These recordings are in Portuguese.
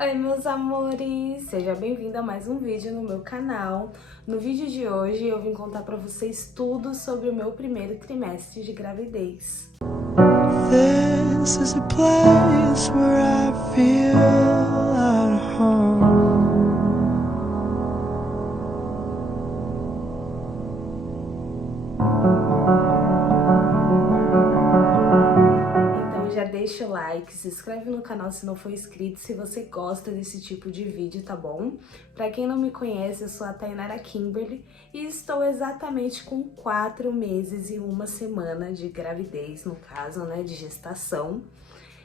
Oi, meus amores! Seja bem-vindo a mais um vídeo no meu canal. No vídeo de hoje eu vim contar pra vocês tudo sobre o meu primeiro trimestre de gravidez. This is a place where I feel at home. Então já deixa o like, se inscreve no canal se não for inscrito, se você gosta desse tipo de vídeo, tá bom? Pra quem não me conhece, eu sou a Tainara Kimberly e estou exatamente com 4 meses e 1 semana de gravidez, no caso, né, de gestação.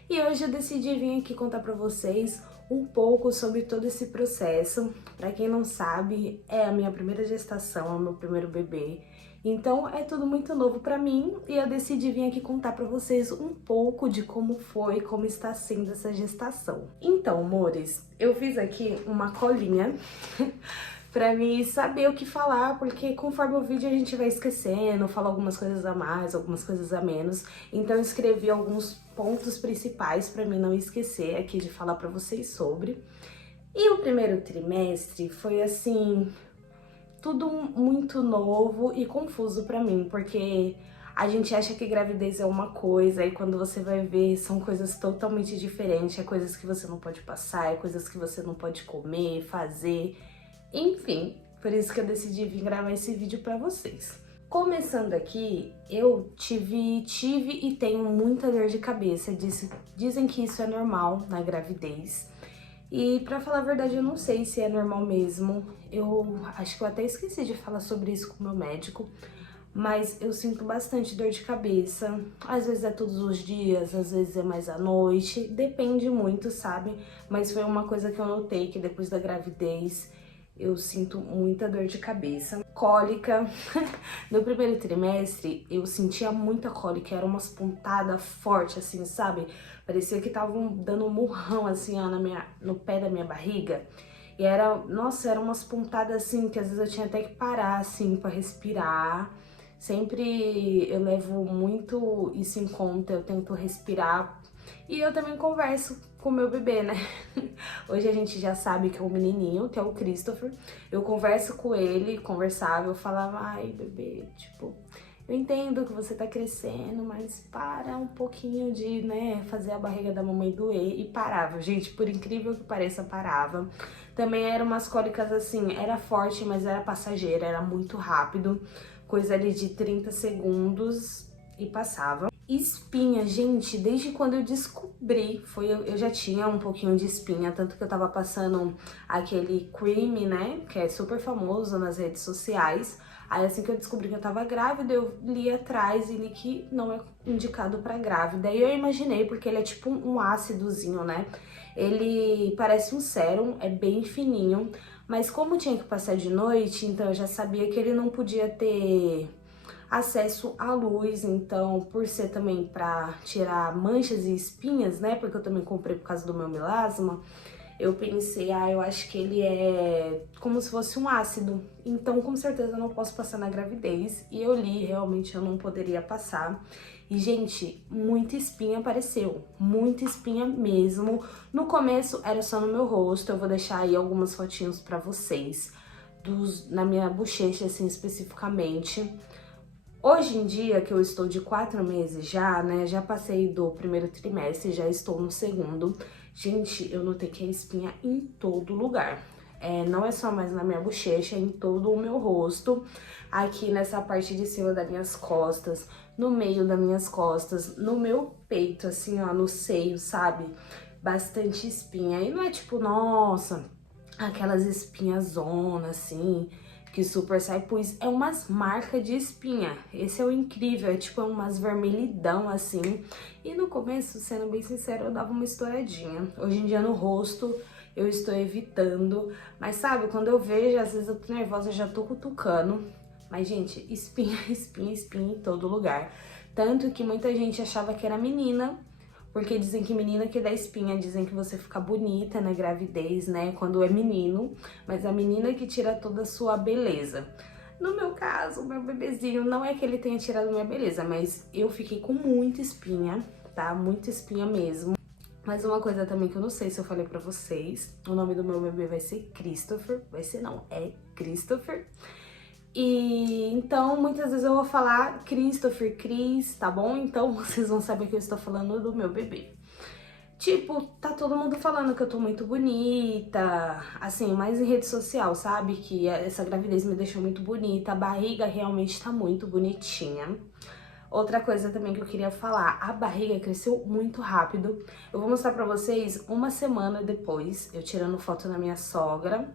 E hoje eu decidi vir aqui contar pra vocês um pouco sobre todo esse processo. Pra quem não sabe, é a minha primeira gestação, é o meu primeiro bebê. Então é tudo muito novo pra mim e eu decidi vir aqui contar pra vocês um pouco de como foi, como está sendo essa gestação. Então, amores, eu fiz aqui uma colinha pra mim saber o que falar, porque conforme o vídeo a gente vai esquecendo, fala algumas coisas a mais, algumas coisas a menos. Então eu escrevi alguns pontos principais pra mim não esquecer aqui de falar pra vocês sobre. E o primeiro trimestre foi assim, tudo muito novo e confuso pra mim, porque a gente acha que gravidez é uma coisa e quando você vai ver são coisas totalmente diferentes, é coisas que você não pode passar, é coisas que você não pode comer, fazer, enfim, por isso que eu decidi vir gravar esse vídeo pra vocês. Começando aqui, eu tive e tenho muita dor de cabeça, dizem que isso é normal na gravidez. E pra falar a verdade, eu não sei se é normal mesmo. Eu acho que eu até esqueci de falar sobre isso com o meu médico, mas eu sinto bastante dor de cabeça. Às vezes é todos os dias, às vezes é mais à noite, depende muito, sabe? Mas foi uma coisa que eu notei que depois da gravidez eu sinto muita dor de cabeça. Cólica. No primeiro trimestre eu sentia muita cólica, eram umas pontadas fortes assim, sabe? Parecia que estavam dando um murrão assim, ó, no pé da minha barriga. E era, nossa, eram umas pontadas assim que às vezes eu tinha até que parar assim pra respirar. Sempre eu levo muito isso em conta, eu tento respirar. E eu também converso com o meu bebê, né? Hoje a gente já sabe que é um menininho, que é o Christopher. Eu converso com ele, conversava, eu falava, ai, bebê, tipo, eu entendo que você tá crescendo, mas para um pouquinho de, né, fazer a barriga da mamãe doer. E parava, gente, por incrível que pareça, parava. Também eram umas cólicas assim, era forte, mas era passageira, era muito rápido. Coisa ali de 30 segundos e passava. Espinha, gente, desde quando eu descobri, eu já tinha um pouquinho de espinha, tanto que eu tava passando aquele cream, né, que é super famoso nas redes sociais. Aí assim que eu descobri que eu tava grávida, eu li atrás e li que não é indicado pra grávida. E eu imaginei, porque ele é tipo um ácidozinho, né, ele parece um sérum, é bem fininho, mas como tinha que passar de noite, então eu já sabia que ele não podia ter acesso à luz, então por ser também para tirar manchas e espinhas, né, porque eu também comprei por causa do meu melasma, eu pensei, eu acho que ele é como se fosse um ácido, então com certeza eu não posso passar na gravidez, e eu li, realmente eu não poderia passar. E gente, muita espinha apareceu, muita espinha mesmo. No começo era só no meu rosto, eu vou deixar aí algumas fotinhos pra vocês, na minha bochecha assim especificamente. Hoje em dia, que eu estou de 4 meses já, né, já passei do primeiro trimestre, já estou no segundo, gente, eu notei que a espinha em todo lugar. Não é só mais na minha bochecha, é em todo o meu rosto, aqui nessa parte de cima das minhas costas, no meio das minhas costas, no meu peito, assim, ó, no seio, sabe? Bastante espinha. E não é tipo, nossa, aquelas espinhas zona, assim, que super sai pus, é umas marcas de espinha. Esse é o incrível, é tipo umas vermelhidão assim. E no começo, sendo bem sincero, eu dava uma estouradinha. Hoje em dia no rosto eu estou evitando, mas sabe, quando eu vejo, às vezes eu tô nervosa, eu já tô cutucando. Mas gente, espinha, espinha, espinha em todo lugar. Tanto que muita gente achava que era menina, porque dizem que menina que dá espinha, dizem que você fica bonita na gravidez, né, quando é menino, mas a menina que tira toda a sua beleza. No meu caso, meu bebezinho, não é que ele tenha tirado minha beleza, mas eu fiquei com muita espinha, tá? Muita espinha mesmo. Mas uma coisa também que eu não sei se eu falei pra vocês, o nome do meu bebê vai ser Christopher, vai ser não, é Christopher. E então muitas vezes eu vou falar Christopher, Chris, tá bom? Então vocês vão saber que eu estou falando do meu bebê. Tipo, tá todo mundo falando que eu tô muito bonita, assim, mais em rede social, sabe? Que essa gravidez me deixou muito bonita, a barriga realmente tá muito bonitinha. Outra coisa também que eu queria falar, a barriga cresceu muito rápido. Eu vou mostrar pra vocês uma semana depois, eu tirando foto na minha sogra,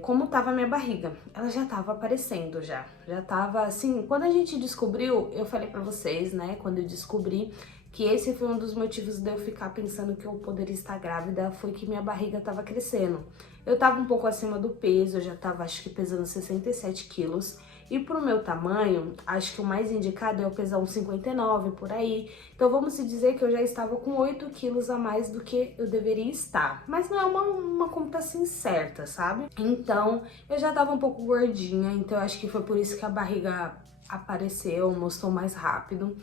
como tava a minha barriga. Ela já tava aparecendo já tava assim, quando a gente descobriu, eu falei pra vocês, né, quando eu descobri que esse foi um dos motivos de eu ficar pensando que eu poderia estar grávida, foi que minha barriga tava crescendo. Eu tava um pouco acima do peso, eu já tava acho que pesando 67 quilos. E pro meu tamanho, acho que o mais indicado é eu pesar uns 59 por aí. Então vamos se dizer que eu já estava com 8 quilos a mais do que eu deveria estar. Mas não é uma conta assim certa, sabe? Então eu já tava um pouco gordinha, então eu acho que foi por isso que a barriga apareceu, mostrou mais rápido.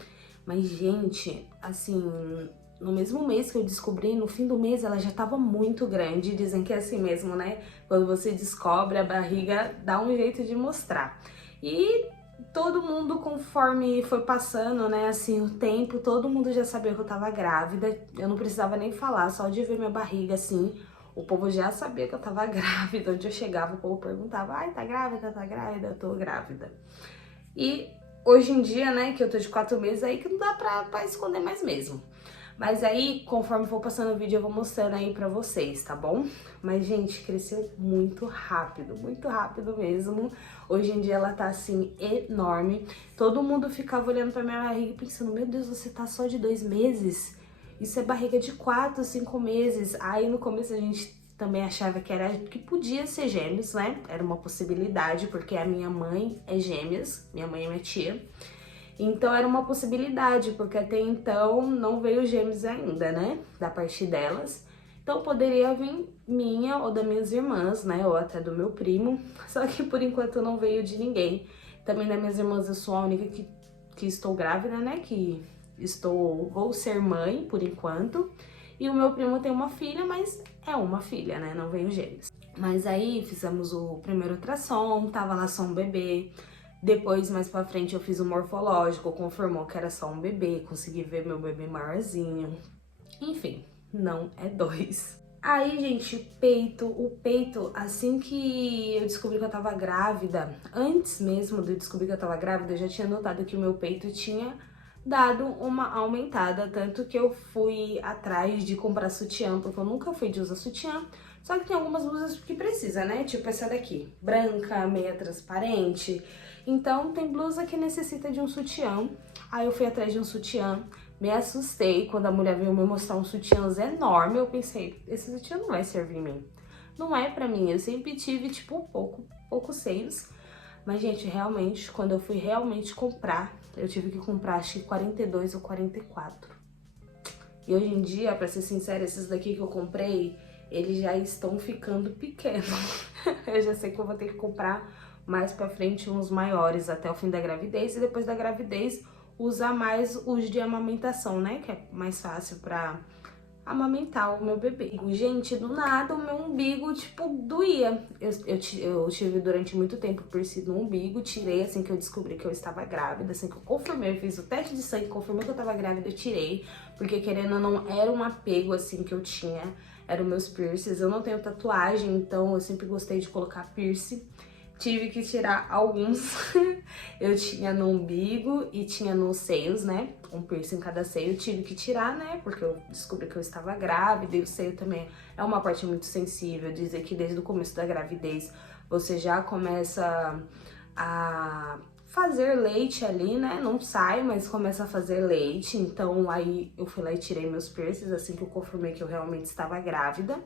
Mas gente, assim, no mesmo mês que eu descobri, no fim do mês ela já tava muito grande. Dizem que é assim mesmo, né? Quando você descobre, a barriga dá um jeito de mostrar. E todo mundo, conforme foi passando, né, assim, o tempo, todo mundo já sabia que eu tava grávida. Eu não precisava nem falar, só de ver minha barriga, assim, o povo já sabia que eu tava grávida. Onde eu chegava, o povo perguntava, ai, tá grávida, tá grávida? Eu tô grávida. E hoje em dia, né, que eu tô de 4 meses, aí que não dá pra esconder mais mesmo. Mas aí, conforme for passando o vídeo, eu vou mostrando aí pra vocês, tá bom? Mas, gente, cresceu muito rápido mesmo. Hoje em dia ela tá, assim, enorme. Todo mundo ficava olhando pra minha barriga e pensando, meu Deus, você tá só de 2 meses? Isso é barriga de 4, 5 meses. Aí, no começo, a gente também achava que podia ser gêmeos, né? Era uma possibilidade, porque a minha mãe é gêmeas, minha mãe é minha tia. Então era uma possibilidade, porque até então não veio gêmeos ainda, né? Da parte delas. Então poderia vir minha ou das minhas irmãs, né? Ou até do meu primo. Só que por enquanto não veio de ninguém. Também das minhas irmãs eu sou a única que estou grávida, né? Vou ser mãe por enquanto. E o meu primo tem uma filha, mas é uma filha, né? Não veio gêmeos. Mas aí fizemos o primeiro ultrassom, tava lá só um bebê. Depois, mais pra frente, eu fiz o morfológico, confirmou que era só um bebê, consegui ver meu bebê maiorzinho. Enfim, não é 2. Aí, gente, o peito, assim que eu descobri que eu tava grávida, antes mesmo de eu descobrir que eu tava grávida, eu já tinha notado que o meu peito tinha dado uma aumentada, tanto que eu fui atrás de comprar sutiã, porque eu nunca fui de usar sutiã. Só que tem algumas blusas que precisa, né? Tipo essa daqui, branca, meia transparente. Então tem blusa que necessita de um sutiã. Aí eu fui atrás de um sutiã, me assustei quando a mulher veio me mostrar um sutiã enorme. Eu pensei, esse sutiã não vai servir em mim. Não é pra mim, eu sempre tive, tipo, poucos seios. Mas, gente, realmente, quando eu fui realmente comprar, eu tive que comprar, acho que 42 ou 44. E hoje em dia, pra ser sincera, esses daqui que eu comprei, eles já estão ficando pequenos. Eu já sei que eu vou ter que comprar mais pra frente uns maiores até o fim da gravidez. E depois da gravidez, usar mais os de amamentação, né? Que é mais fácil pra amamentar o meu bebê. Gente, do nada o meu umbigo, tipo, doía. Eu tive durante muito tempo piercing no umbigo, tirei assim que eu descobri que eu estava grávida, assim que eu confirmei, eu fiz o teste de sangue, confirmei que eu estava grávida, eu tirei, porque querendo ou não, era um apego assim que eu tinha, eram meus piercings. Eu não tenho tatuagem, então eu sempre gostei de colocar piercing. Tive que tirar alguns. Eu tinha no umbigo e tinha nos seios, né? Um piercing em cada seio. Eu tive que tirar, né? Porque eu descobri que eu estava grávida e o seio também é uma parte muito sensível. Dizer que desde o começo da gravidez você já começa a fazer leite ali, né? Não sai, mas começa a fazer leite. Então aí eu fui lá e tirei meus piercings assim que eu confirmei que eu realmente estava grávida.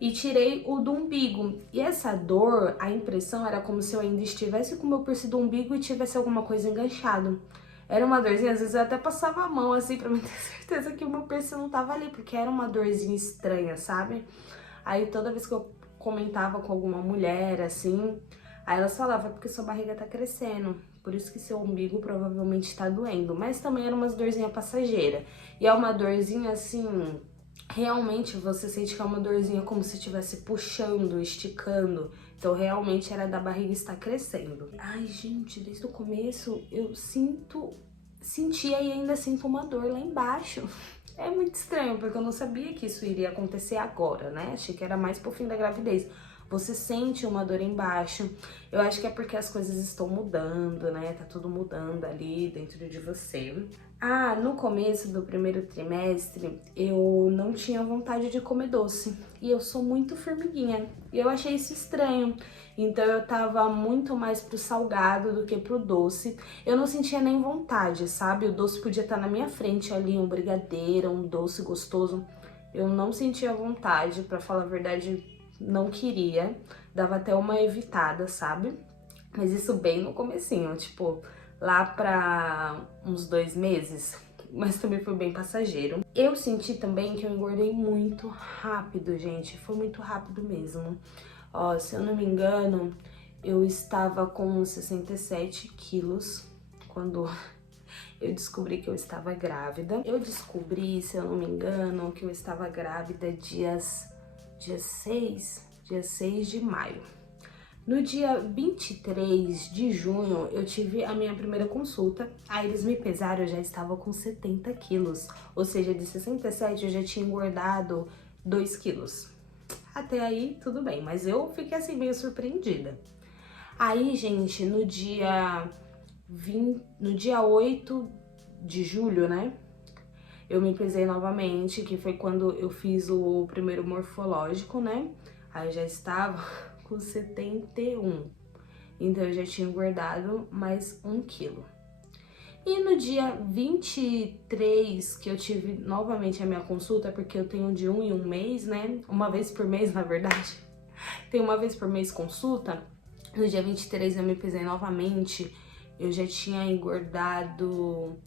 E tirei o do umbigo. E essa dor, a impressão era como se eu ainda estivesse com o meu piercing do umbigo e tivesse alguma coisa enganchado. Era uma dorzinha, às vezes eu até passava a mão assim pra me ter certeza que o meu piercing não tava ali, porque era uma dorzinha estranha, sabe? Aí toda vez que eu comentava com alguma mulher, assim, aí elas falavam, porque sua barriga tá crescendo, por isso que seu umbigo provavelmente tá doendo. Mas também era umas dorzinha passageira. E é uma dorzinha assim, realmente você sente que é uma dorzinha como se estivesse puxando, esticando. Então realmente era da barriga estar crescendo. Ai, gente, desde o começo eu sentia e ainda sinto uma dor lá embaixo. É muito estranho, porque eu não sabia que isso iria acontecer agora, né? Achei que era mais pro fim da gravidez. Você sente uma dor embaixo. Eu acho que é porque as coisas estão mudando, né? Tá tudo mudando ali dentro de você. Ah, no começo do primeiro trimestre, eu não tinha vontade de comer doce. E eu sou muito formiguinha. E eu achei isso estranho. Então eu tava muito mais pro salgado do que pro doce. Eu não sentia nem vontade, sabe? O doce podia estar na minha frente ali, um brigadeiro, um doce gostoso. Eu não sentia vontade, pra falar a verdade, não queria. Dava até uma evitada, sabe? Mas isso bem no comecinho, tipo, lá pra uns 2 meses, mas também foi bem passageiro. Eu senti também que eu engordei muito rápido, gente, foi muito rápido mesmo. Ó, se eu não me engano, eu estava com 67 quilos quando eu descobri que eu estava grávida. Eu descobri, se eu não me engano, que eu estava grávida dia 6 de maio. No dia 23 de junho, eu tive a minha primeira consulta. Aí eles me pesaram, eu já estava com 70 quilos. Ou seja, de 67 eu já tinha engordado 2 quilos. Até aí, tudo bem, mas eu fiquei assim meio surpreendida. Aí, gente, no dia 8 de julho, né? Eu me pesei novamente, que foi quando eu fiz o primeiro morfológico, né? Aí eu já estava com 71. Então eu já tinha engordado mais 1 quilo. E no dia 23, que eu tive novamente a minha consulta, porque eu tenho de 1 em 1 mês, né? Uma vez por mês, na verdade. Tem uma vez por mês consulta. No dia 23 eu me pesei novamente. Eu já tinha engordado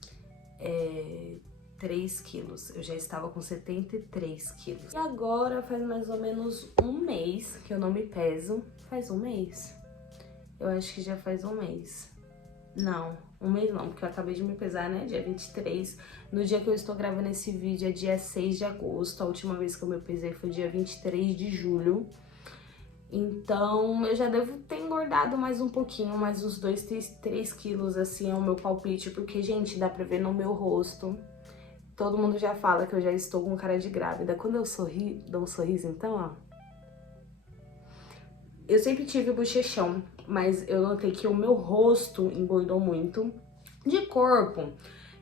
3 quilos. Eu já estava com 73 quilos. E agora faz mais ou menos 1 mês que eu não me peso. Faz 1 mês? Eu acho que já faz 1 mês. Não, 1 mês não, porque eu acabei de me pesar, né? Dia 23. No dia que eu estou gravando esse vídeo é dia 6 de agosto. A última vez que eu me pesei foi dia 23 de julho. Então, eu já devo ter engordado mais um pouquinho, mais uns 2, 3 quilos, assim, é o meu palpite. Porque, gente, dá pra ver no meu rosto. Todo mundo já fala que eu já estou com cara de grávida. Quando eu sorri, dou um sorriso, então, ó. Eu sempre tive bochechão, mas eu notei que o meu rosto engordou muito. De corpo,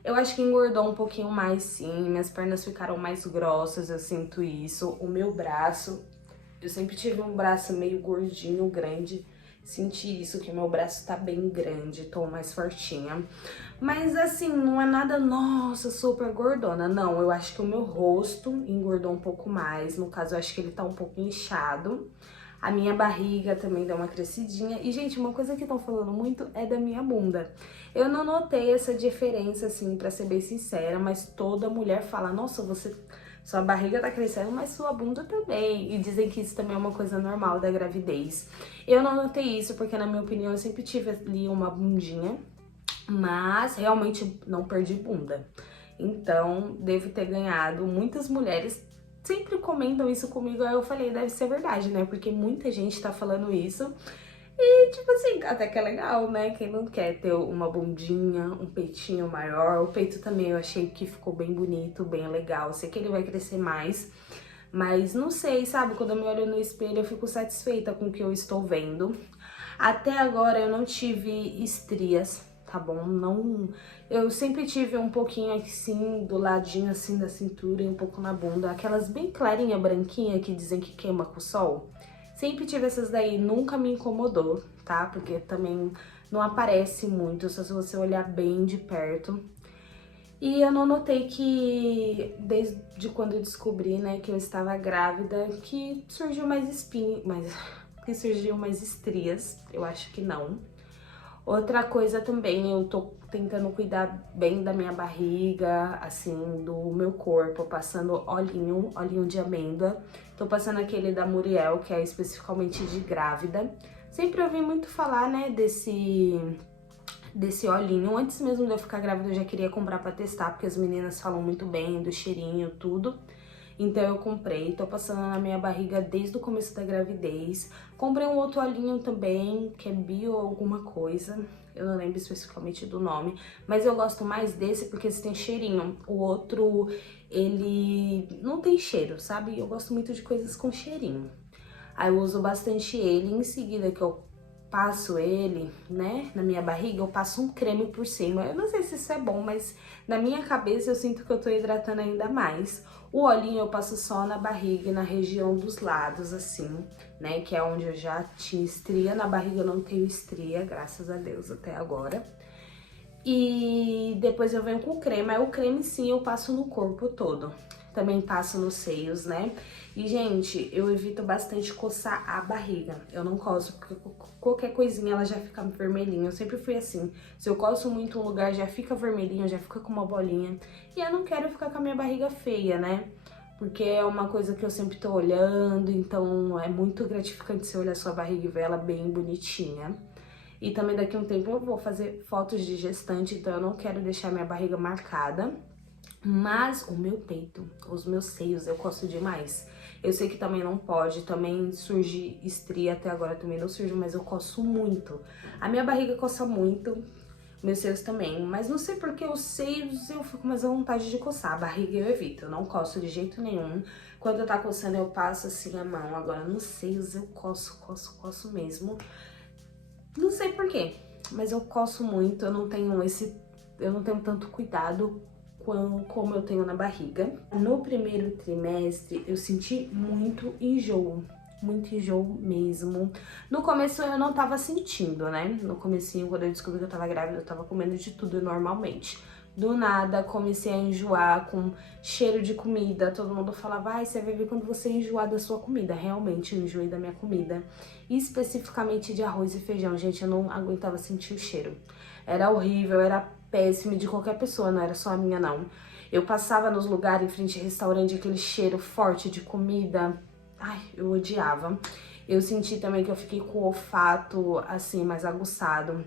eu acho que engordou um pouquinho mais, sim. Minhas pernas ficaram mais grossas, eu sinto isso. O meu braço, eu sempre tive um braço meio gordinho, grande. Senti isso, que meu braço tá bem grande, tô mais fortinha. Mas assim, não é nada, nossa, super gordona. Não, eu acho que o meu rosto engordou um pouco mais. No caso, eu acho que ele tá um pouco inchado. A minha barriga também deu uma crescidinha. E, gente, uma coisa que estão falando muito é da minha bunda. Eu não notei essa diferença, assim, pra ser bem sincera, mas toda mulher fala, nossa, sua barriga tá crescendo, mas sua bunda também. E dizem que isso também é uma coisa normal da gravidez. Eu não notei isso porque, na minha opinião, eu sempre tive ali uma bundinha, mas realmente não perdi bunda. Então, devo ter ganhado. Muitas mulheres sempre comentam isso comigo, aí eu falei, deve ser verdade, né? Porque muita gente tá falando isso. E, tipo assim, até que é legal, né? Quem não quer ter uma bundinha, um peitinho maior. O peito também eu achei que ficou bem bonito, bem legal. Sei que ele vai crescer mais, mas não sei, sabe? Quando eu me olho no espelho, eu fico satisfeita com o que eu estou vendo. Até agora eu não tive estrias, tá bom? Não, eu sempre tive um pouquinho assim, do ladinho assim da cintura e um pouco na bunda. Aquelas bem clarinha, branquinha, que dizem que queima com o sol. Sempre tive essas daí, nunca me incomodou, tá? Porque também não aparece muito, só se você olhar bem de perto. E eu não notei que, desde quando eu descobri, né, que eu estava grávida, que surgiu mais espinho, que surgiu mais estrias, eu acho que não. Outra coisa também, eu tô tentando cuidar bem da minha barriga, assim, do meu corpo, passando olhinho de amêndoa. Tô passando aquele da Muriel, que é especificamente de grávida. Sempre ouvi muito falar, né, desse olhinho. Antes mesmo de eu ficar grávida, eu já queria comprar pra testar, porque as meninas falam muito bem do cheirinho, tudo. Então eu comprei, tô passando na minha barriga desde o começo da gravidez. Comprei um outro olhinho também, que é bio alguma coisa, eu não lembro especificamente do nome, mas eu gosto mais desse porque esse tem cheirinho. O outro, ele não tem cheiro, sabe? Eu gosto muito de coisas com cheirinho. Aí eu uso bastante ele, em seguida que eu passo ele, né, na minha barriga, eu passo um creme por cima. Eu não sei se isso é bom, mas na minha cabeça eu sinto que eu tô hidratando ainda mais. O olhinho eu passo só na barriga e na região dos lados, assim, né, que é onde eu já tinha estria. Na barriga eu não tenho estria, graças a Deus, até agora. E depois eu venho com o creme, aí o creme sim eu passo no corpo todo. Também passo nos seios, né? E, gente, eu evito bastante coçar a barriga. Eu não coço, porque qualquer coisinha ela já fica vermelhinha. Eu sempre fui assim. Se eu coço muito um lugar, já fica vermelhinho, já fica com uma bolinha. E eu não quero ficar com a minha barriga feia, né? Porque é uma coisa que eu sempre tô olhando, então é muito gratificante você olhar sua barriga e ver ela bem bonitinha. E também daqui a um tempo eu vou fazer fotos de gestante, então eu não quero deixar minha barriga marcada. Mas o meu peito, os meus seios, eu coço demais. Eu sei que também não pode, também surge estria, até agora também não surge, mas eu coço muito. A minha barriga coça muito, meus seios também, mas não sei porque os seios eu fico mais à vontade de coçar. A barriga eu evito, eu não coço de jeito nenhum. Quando eu tá coçando eu passo assim a mão, agora nos seios eu coço mesmo. Não sei porquê, mas eu coço muito, eu não tenho tanto cuidado como eu tenho na barriga. No primeiro trimestre eu senti muito enjoo mesmo. No começo eu não tava sentindo, né? No comecinho, quando eu descobri que eu tava grávida, eu tava comendo de tudo normalmente. Do nada, comecei a enjoar com cheiro de comida. Todo mundo falava, ai, você vai ver quando você enjoar da sua comida. Realmente, eu enjoei da minha comida. E especificamente de arroz e feijão. Gente, eu não aguentava sentir o cheiro. Era horrível, era péssimo de qualquer pessoa, não era só a minha, não. Eu passava nos lugares em frente a restaurante, aquele cheiro forte de comida. Ai, eu odiava. Eu senti também que eu fiquei com o olfato, assim, mais aguçado.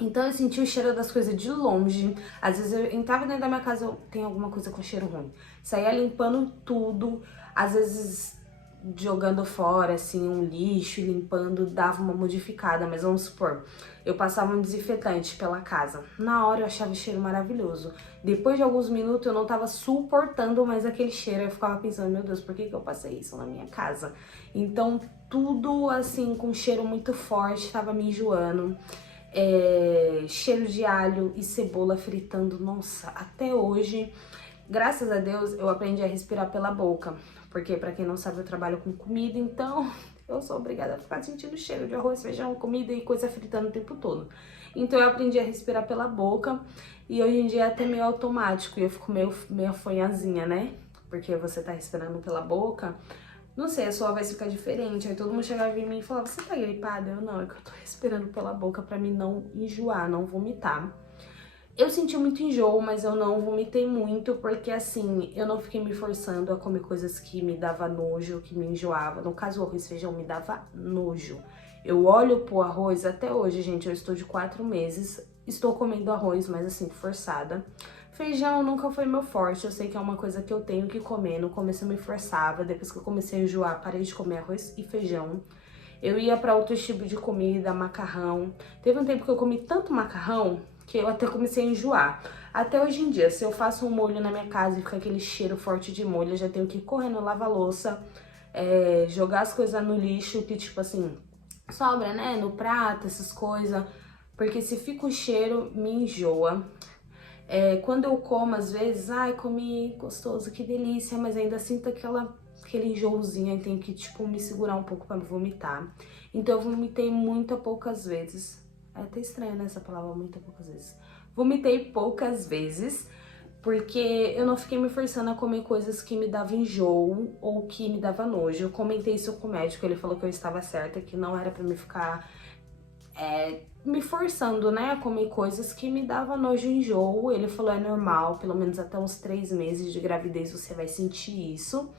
Então eu senti o cheiro das coisas de longe. Às vezes eu entrava dentro da minha casa, eu tenho alguma coisa com cheiro ruim. Saía limpando tudo, às vezes jogando fora, assim, um lixo, limpando, dava uma modificada. Mas vamos supor, eu passava um desinfetante pela casa. Na hora eu achava o cheiro maravilhoso. Depois de alguns minutos eu não tava suportando mais aquele cheiro. Eu ficava pensando, meu Deus, por que eu passei isso na minha casa? Então tudo assim, com cheiro muito forte, tava me enjoando. Cheiro de alho e cebola fritando, nossa, até hoje, graças a Deus, eu aprendi a respirar pela boca, porque pra quem não sabe, eu trabalho com comida, então eu sou obrigada a ficar sentindo cheiro de arroz, feijão, comida e coisa fritando o tempo todo. Então eu aprendi a respirar pela boca e hoje em dia é até meio automático e eu fico meio afanhazinha, né? Porque você tá respirando pela boca. Não sei, a sua voz fica diferente. Aí todo mundo chegava em mim e falava, você tá gripada? Eu não, é que eu tô respirando pela boca pra mim não enjoar, não vomitar. Eu senti muito enjoo, mas eu não vomitei muito, porque assim, eu não fiquei me forçando a comer coisas que me dava nojo, que me enjoava. No caso, o arroz e feijão me dava nojo. Eu olho pro arroz, até hoje, gente, eu estou de 4 meses, estou comendo arroz, mas assim, forçada. Feijão nunca foi meu forte, eu sei que é uma coisa que eu tenho que comer. No começo eu me forçava, depois que eu comecei a enjoar, parei de comer arroz e feijão. Eu ia pra outros tipos de comida, macarrão. Teve um tempo que eu comi tanto macarrão que eu até comecei a enjoar. Até hoje em dia, se eu faço um molho na minha casa e fica aquele cheiro forte de molho, eu já tenho que ir correndo, lavar a louça, jogar as coisas no lixo, que tipo assim, sobra, né, no prato, essas coisas. Porque se fica o cheiro, me enjoa. Quando eu como, às vezes, ai, comi gostoso, que delícia, mas ainda sinto aquele enjoozinho, aí tenho que, tipo, me segurar um pouco pra me vomitar. Então eu vomitei muito poucas vezes. É até estranho, né, essa palavra, muito poucas vezes. Vomitei poucas vezes, porque eu não fiquei me forçando a comer coisas que me davam enjoo ou que me dava nojo. Eu comentei isso com o médico, ele falou que eu estava certa, que não era pra me ficar me forçando, né, a comer coisas que me dava nojo e enjoo. Ele falou, é normal, pelo menos até uns 3 meses de gravidez você vai sentir isso.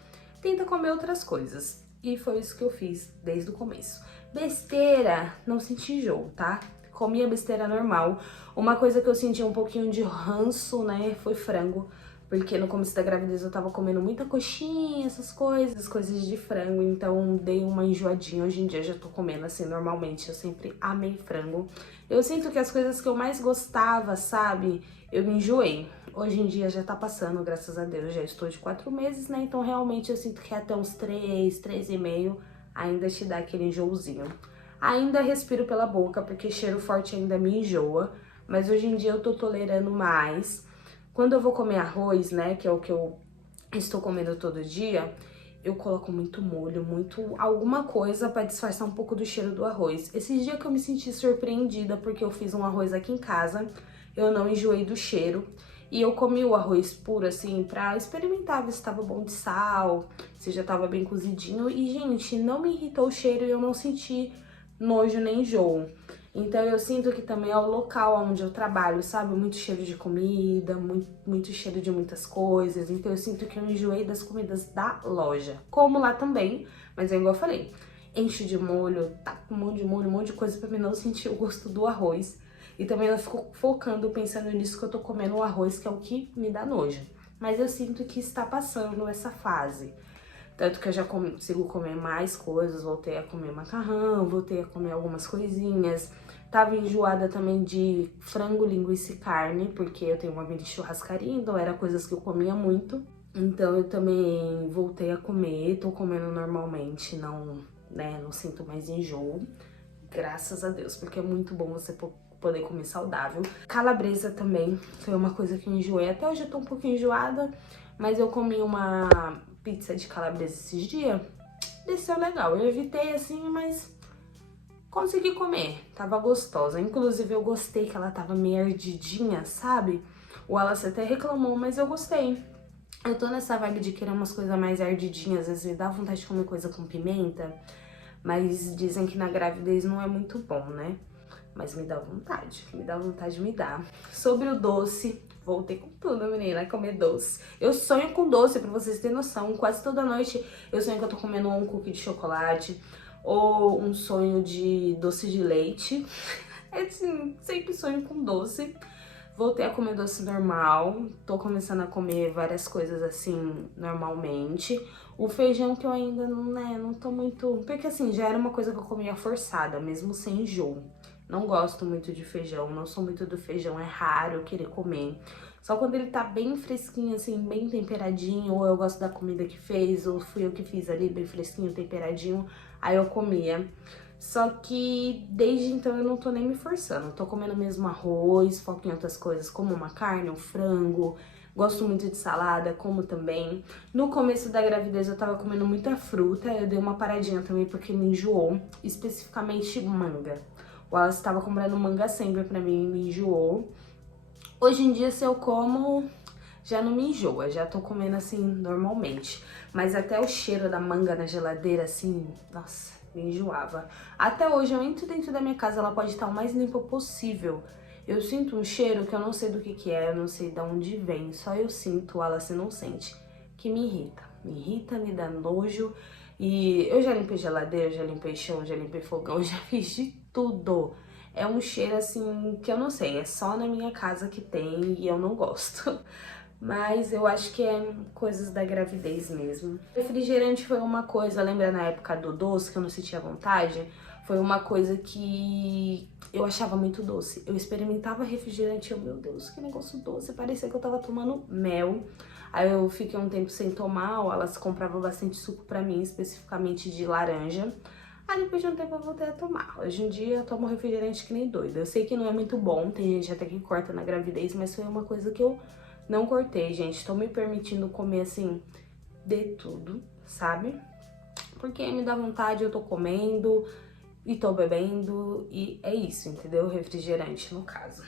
Tenta comer outras coisas. E foi isso que eu fiz desde o começo. Besteira, não senti enjoo, tá? Comi a besteira normal. Uma coisa que eu senti um pouquinho de ranço, né, foi frango. porque no começo da gravidez eu tava comendo muita coxinha, essas coisas de frango, então dei uma enjoadinha. Hoje em dia eu já tô comendo assim normalmente, eu sempre amei frango. Eu sinto que as coisas que eu mais gostava, sabe, eu me enjoei. Hoje em dia já tá passando, graças a Deus, já estou de 4 meses, né, então realmente eu sinto que até uns 3,5 ainda te dá aquele enjoozinho. Ainda respiro pela boca, porque cheiro forte ainda me enjoa, mas hoje em dia eu tô tolerando mais. Quando eu vou comer arroz, né, que é o que eu estou comendo todo dia, eu coloco muito molho, alguma coisa pra disfarçar um pouco do cheiro do arroz. Esses dias que eu me senti surpreendida porque eu fiz um arroz aqui em casa, eu não enjoei do cheiro. E eu comi o arroz puro, assim, pra experimentar, ver se tava bom de sal, se já tava bem cozidinho. E, gente, não me irritou o cheiro e eu não senti nojo nem enjoo. Então eu sinto que também é o local onde eu trabalho, sabe? Muito cheiro de comida, muito cheiro de muitas coisas. Então eu sinto que eu enjoei das comidas da loja. Como lá também, mas é igual eu falei, encho de molho, tá com um monte de molho, um monte de coisa pra mim não sentir o gosto do arroz. E também eu fico focando, pensando nisso que eu tô comendo o arroz, que é o que me dá nojo. Mas eu sinto que está passando essa fase. Tanto que eu já consigo comer mais coisas, voltei a comer macarrão, voltei a comer algumas coisinhas. Tava enjoada também de frango, linguiça e carne, porque eu tenho uma vida de churrascaria, então era coisas que eu comia muito. Então eu também voltei a comer, tô comendo normalmente, não sinto mais enjoo. Graças a Deus, porque é muito bom você poder comer saudável. Calabresa também foi uma coisa que eu enjoei. Até hoje eu tô um pouquinho enjoada, mas eu comi uma pizza de calabresa esses dias. Desceu legal. Eu evitei assim, mas consegui comer. Tava gostosa. Inclusive eu gostei que ela tava meio ardidinha, sabe? O Wallace até reclamou, mas eu gostei. Eu tô nessa vibe de querer umas coisas mais ardidinhas, às vezes me dá vontade de comer coisa com pimenta, mas dizem que na gravidez não é muito bom, né? Mas me dá vontade, me dá. Sobre o doce, voltei com tudo, menina, comer doce. Eu sonho com doce, pra vocês terem noção. Quase toda noite eu sonho que eu tô comendo um cookie de chocolate ou um sonho de doce de leite. É assim, sempre sonho com doce. Voltei a comer doce normal, tô começando a comer várias coisas assim, normalmente. O feijão que eu ainda não tô muito... Porque assim, já era uma coisa que eu comia forçada, mesmo sem enjoo. Não gosto muito de feijão, não sou muito do feijão, é raro eu querer comer. Só quando ele tá bem fresquinho, assim, bem temperadinho, ou eu gosto da comida que fez, ou fui eu que fiz ali, bem fresquinho, temperadinho, aí eu comia. Só que desde então eu não tô nem me forçando, tô comendo mesmo arroz, foco em outras coisas, como uma carne, um frango, gosto muito de salada, como também. No começo da gravidez eu tava comendo muita fruta, eu dei uma paradinha também porque me enjoou, especificamente manga. O Wallace tava comprando manga sempre pra mim e me enjoou. Hoje em dia se eu como, já não me enjoa, já tô comendo assim normalmente. Mas até o cheiro da manga na geladeira assim, nossa... me enjoava. Até hoje eu entro dentro da minha casa, ela pode estar o mais limpa possível. Eu sinto um cheiro que eu não sei do que é, eu não sei de onde vem, só eu sinto, o Wallace não sente, que me irrita. Me irrita, me dá nojo. E eu já limpei geladeira, já limpei chão, já limpei fogão, já fiz de tudo. É um cheiro assim que eu não sei, é só na minha casa que tem e eu não gosto. Mas eu acho que é coisas da gravidez mesmo. Refrigerante foi uma coisa, lembra na época do doce, que eu não sentia vontade? Foi uma coisa que eu achava muito doce. Eu experimentava refrigerante e eu, meu Deus, que negócio doce, parecia que eu tava tomando mel. Aí eu fiquei um tempo sem tomar, elas compravam bastante suco pra mim, especificamente de laranja. Aí depois de um tempo eu voltei a tomar. Hoje em dia eu tomo refrigerante que nem doida. Eu sei que não é muito bom, tem gente até que corta na gravidez, mas foi uma coisa que eu não cortei, gente. Tô me permitindo comer, assim, de tudo, sabe? Porque me dá vontade, eu tô comendo e tô bebendo e é isso, entendeu? Refrigerante, no caso.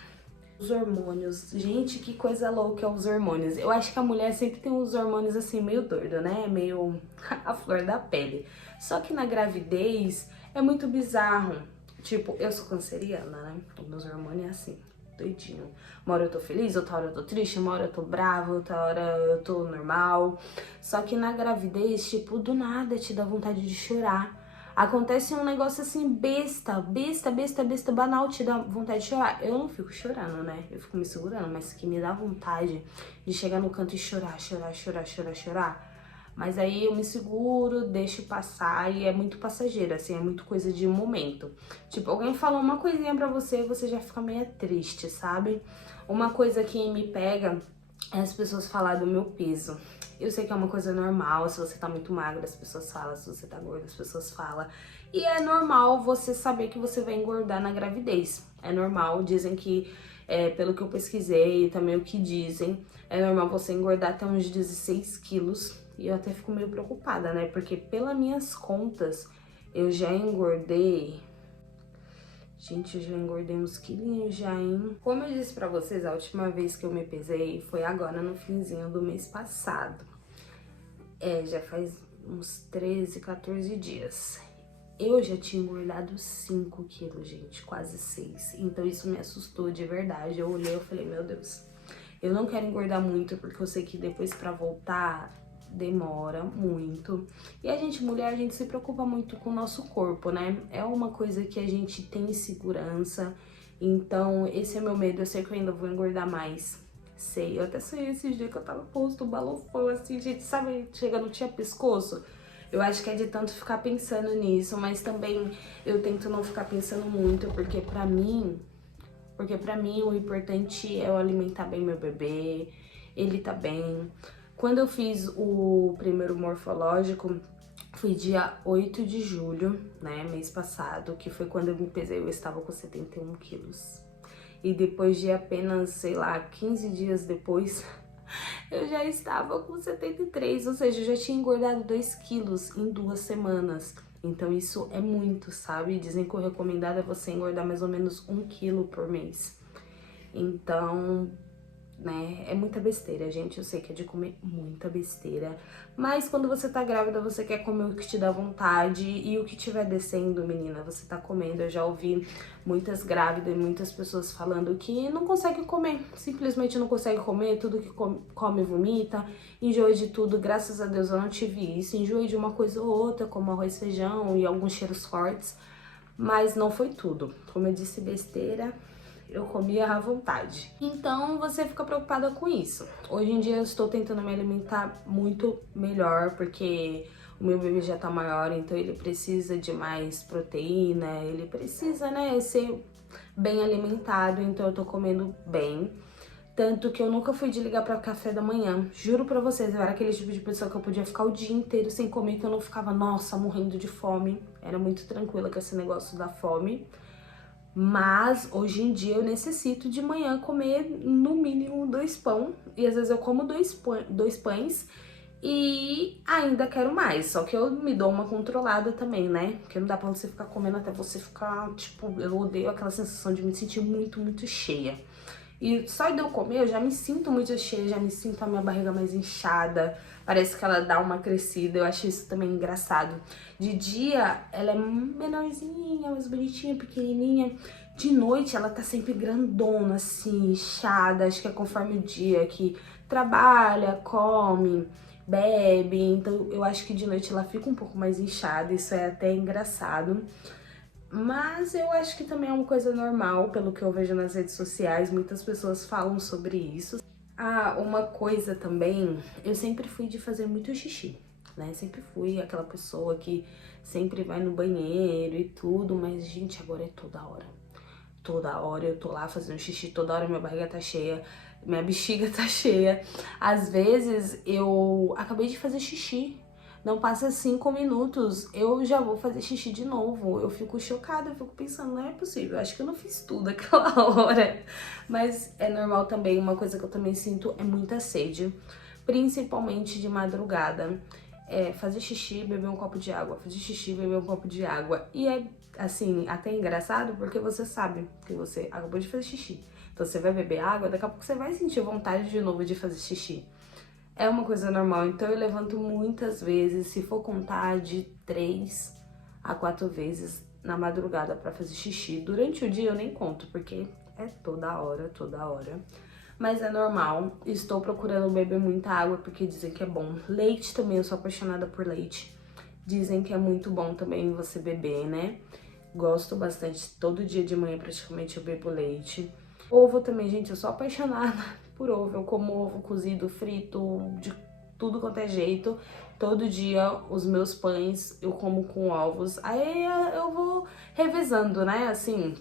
Os hormônios. Gente, que coisa louca os hormônios. Eu acho que a mulher sempre tem uns hormônios, assim, meio doido, né? Meio a flor da pele. Só que na gravidez é muito bizarro. Tipo, eu sou canceriana, né? Os meus hormônios é assim, doidinho. Uma hora eu tô feliz, outra hora eu tô triste, uma hora eu tô brava, outra hora eu tô normal. Só que na gravidez, tipo, do nada te dá vontade de chorar. Acontece um negócio assim, besta, banal, te dá vontade de chorar. Eu não fico chorando, né? Eu fico me segurando, mas que me dá vontade de chegar no canto e chorar. Mas aí eu me seguro, deixo passar e é muito passageiro, assim, é muito coisa de momento. Tipo, alguém falou uma coisinha pra você e você já fica meio triste, sabe? Uma coisa que me pega é as pessoas falar do meu peso. Eu sei que é uma coisa normal, se você tá muito magra, as pessoas falam, se você tá gorda, as pessoas falam. E é normal você saber que você vai engordar na gravidez. É normal, dizem que, pelo que eu pesquisei e também o que dizem, é normal você engordar até uns 16 quilos. E eu até fico meio preocupada, né? Porque pelas minhas contas, eu já engordei... Gente, eu já engordei uns quilinhos já, hein? Como eu disse pra vocês, a última vez que eu me pesei foi agora no finzinho do mês passado. Já faz uns 13, 14 dias. Eu já tinha engordado 5 quilos, gente, quase 6. Então isso me assustou de verdade. Eu olhei e falei, meu Deus, eu não quero engordar muito porque eu sei que depois pra voltar demora muito. E a gente, mulher, a gente se preocupa muito com o nosso corpo, né? É uma coisa que a gente tem insegurança. Então, esse é meu medo. Eu sei que eu ainda vou engordar mais. Sei, eu até sonhei esses dias que eu tava posto um balofão assim, gente, sabe? Chega, não tinha pescoço. Eu acho que é de tanto ficar pensando nisso, mas também eu tento não ficar pensando muito, porque pra mim o importante é eu alimentar bem meu bebê, ele tá bem. Quando eu fiz o primeiro morfológico, foi dia 8 de julho, né, mês passado, que foi quando eu me pesei, eu estava com 71 quilos. E depois de apenas, sei lá, 15 dias depois, eu já estava com 73, ou seja, eu já tinha engordado 2 quilos em 2 semanas. Então isso é muito, sabe? Dizem que o recomendado é você engordar mais ou menos 1 quilo por mês. Então, né, é muita besteira, gente. Eu sei que é de comer muita besteira. Mas quando você tá grávida, você quer comer o que te dá vontade. E o que tiver descendo, menina, você tá comendo. Eu já ouvi muitas grávidas e muitas pessoas falando que não consegue comer. Simplesmente não consegue comer. Tudo que come vomita. Enjoa de tudo. Graças a Deus eu não tive isso. Enjoei de uma coisa ou outra, como arroz, feijão e alguns cheiros fortes. Mas não foi tudo. Como eu disse, besteira, eu comia à vontade. Então você fica preocupada com isso. Hoje em dia eu estou tentando me alimentar muito melhor, porque o meu bebê já tá maior, então ele precisa de mais proteína, ele precisa, né, ser bem alimentado, então eu tô comendo bem. Tanto que eu nunca fui de ligar pra café da manhã. Juro pra vocês, eu era aquele tipo de pessoa que eu podia ficar o dia inteiro sem comer, que eu não ficava, nossa, morrendo de fome. Era muito tranquila com esse negócio da fome. Mas hoje em dia eu necessito de manhã comer no mínimo 2 pão. E às vezes eu como dois pães e ainda quero mais. Só que eu me dou uma controlada também, né? Porque não dá pra você ficar comendo até você ficar, tipo, eu odeio aquela sensação de me sentir muito, muito cheia. E só de eu comer, eu já me sinto muito cheia, já me sinto a minha barriga mais inchada. Parece que ela dá uma crescida, eu acho isso também engraçado. De dia, ela é menorzinha, mais bonitinha, pequenininha. De noite, ela tá sempre grandona, assim, inchada. Acho que é conforme o dia que trabalha, come, bebe. Então, eu acho que de noite ela fica um pouco mais inchada, isso é até engraçado. Mas eu acho que também é uma coisa normal, pelo que eu vejo nas redes sociais, muitas pessoas falam sobre isso. Ah, uma coisa também, eu sempre fui de fazer muito xixi, né? Sempre fui aquela pessoa que sempre vai no banheiro e tudo, mas, gente, agora é toda hora. Toda hora eu tô lá fazendo xixi, toda hora minha barriga tá cheia, minha bexiga tá cheia. Às vezes eu acabei de fazer xixi, não passa 5 minutos, eu já vou fazer xixi de novo. Eu fico chocada, eu fico pensando, não é possível, acho que eu não fiz tudo aquela hora. Mas é normal também, uma coisa que eu também sinto é muita sede, principalmente de madrugada. Fazer xixi, beber um copo de água, fazer xixi, beber um copo de água. E é, assim, até engraçado porque você sabe que você acabou de fazer xixi. Então você vai beber água, daqui a pouco você vai sentir vontade de novo de fazer xixi. É uma coisa normal, então eu levanto muitas vezes, se for contar, de 3 a 4 vezes na madrugada pra fazer xixi. Durante o dia eu nem conto, porque é toda hora, toda hora. Mas é normal, estou procurando beber muita água porque dizem que é bom. Leite também, eu sou apaixonada por leite. Dizem que é muito bom também você beber, né? Gosto bastante, todo dia de manhã praticamente eu bebo leite. Ovo também, gente, eu sou apaixonada por ovo. Eu como ovo cozido, frito, de tudo quanto é jeito. Todo dia os meus pães eu como com ovos. Aí eu vou revezando, né, assim,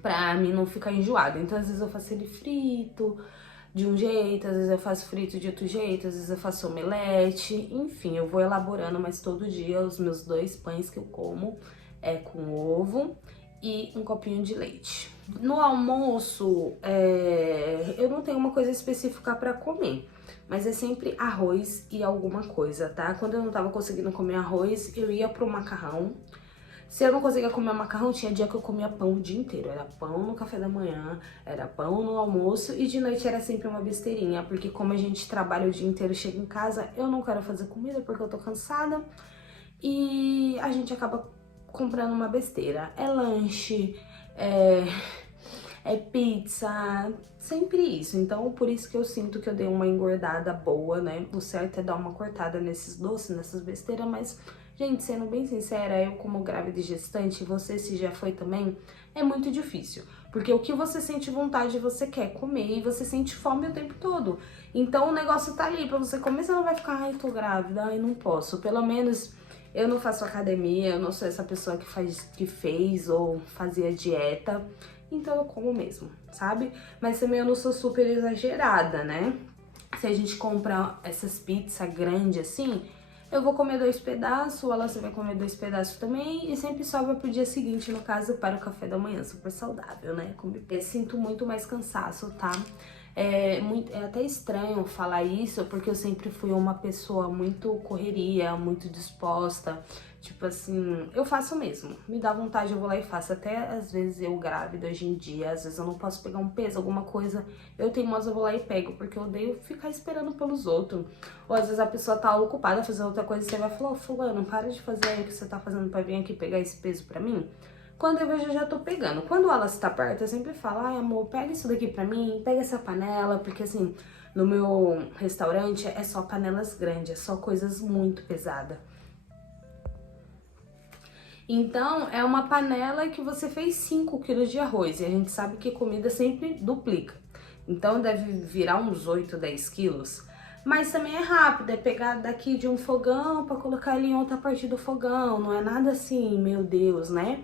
pra mim não ficar enjoado. Então às vezes eu faço ele frito de um jeito, às vezes eu faço frito de outro jeito, às vezes eu faço omelete. Enfim, eu vou elaborando, mas todo dia os meus 2 pães que eu como é com ovo e um copinho de leite. No almoço, eu não tenho uma coisa específica pra comer, mas é sempre arroz e alguma coisa, tá? Quando eu não tava conseguindo comer arroz, eu ia pro macarrão. Se eu não conseguia comer macarrão, tinha dia que eu comia pão o dia inteiro. Era pão no café da manhã, era pão no almoço e de noite era sempre uma besteirinha, porque como a gente trabalha o dia inteiro, chega em casa, eu não quero fazer comida porque eu tô cansada e a gente acaba comprando uma besteira. É lanche, é pizza, sempre isso. Então, por isso que eu sinto que eu dei uma engordada boa, né? O certo é dar uma cortada nesses doces, nessas besteiras, mas, gente, sendo bem sincera, eu como grávida e gestante, você se já foi também, é muito difícil. Porque o que você sente vontade, você quer comer e você sente fome o tempo todo. Então, o negócio tá ali pra você comer, você não vai ficar, ai, tô grávida, ai, não posso. Pelo menos eu não faço academia, eu não sou essa pessoa que fez ou fazia dieta. Então eu como mesmo, sabe? Mas também eu não sou super exagerada, né? Se a gente compra essas pizzas grandes assim, eu vou comer 2 pedaços, ela você vai comer 2 pedaços também, e sempre sobra pro dia seguinte, no caso, para o café da manhã, super saudável, né? Eu sinto muito mais cansaço, tá? É até estranho falar isso, porque eu sempre fui uma pessoa muito correria, muito disposta. Tipo assim, eu faço mesmo. Me dá vontade, eu vou lá e faço. Até às vezes eu grávida hoje em dia, às vezes eu não posso pegar um peso, alguma coisa. Eu teimosa, eu vou lá e pego, porque eu odeio ficar esperando pelos outros. Ou às vezes a pessoa tá ocupada fazendo outra coisa e você vai falar, ô fulano, para de fazer aí o que você tá fazendo pra vir aqui pegar esse peso pra mim. Quando eu vejo, eu já tô pegando. Quando ela está perto, eu sempre falo, ai amor, pega isso daqui pra mim, pega essa panela, porque assim, no meu restaurante é só panelas grandes, é só coisas muito pesadas. Então, é uma panela que você fez 5 quilos de arroz, e a gente sabe que comida sempre duplica. Então, deve virar uns 8, 10 quilos. Mas também é rápido, é pegar daqui de um fogão pra colocar ele em outra parte do fogão, não é nada assim, meu Deus, né?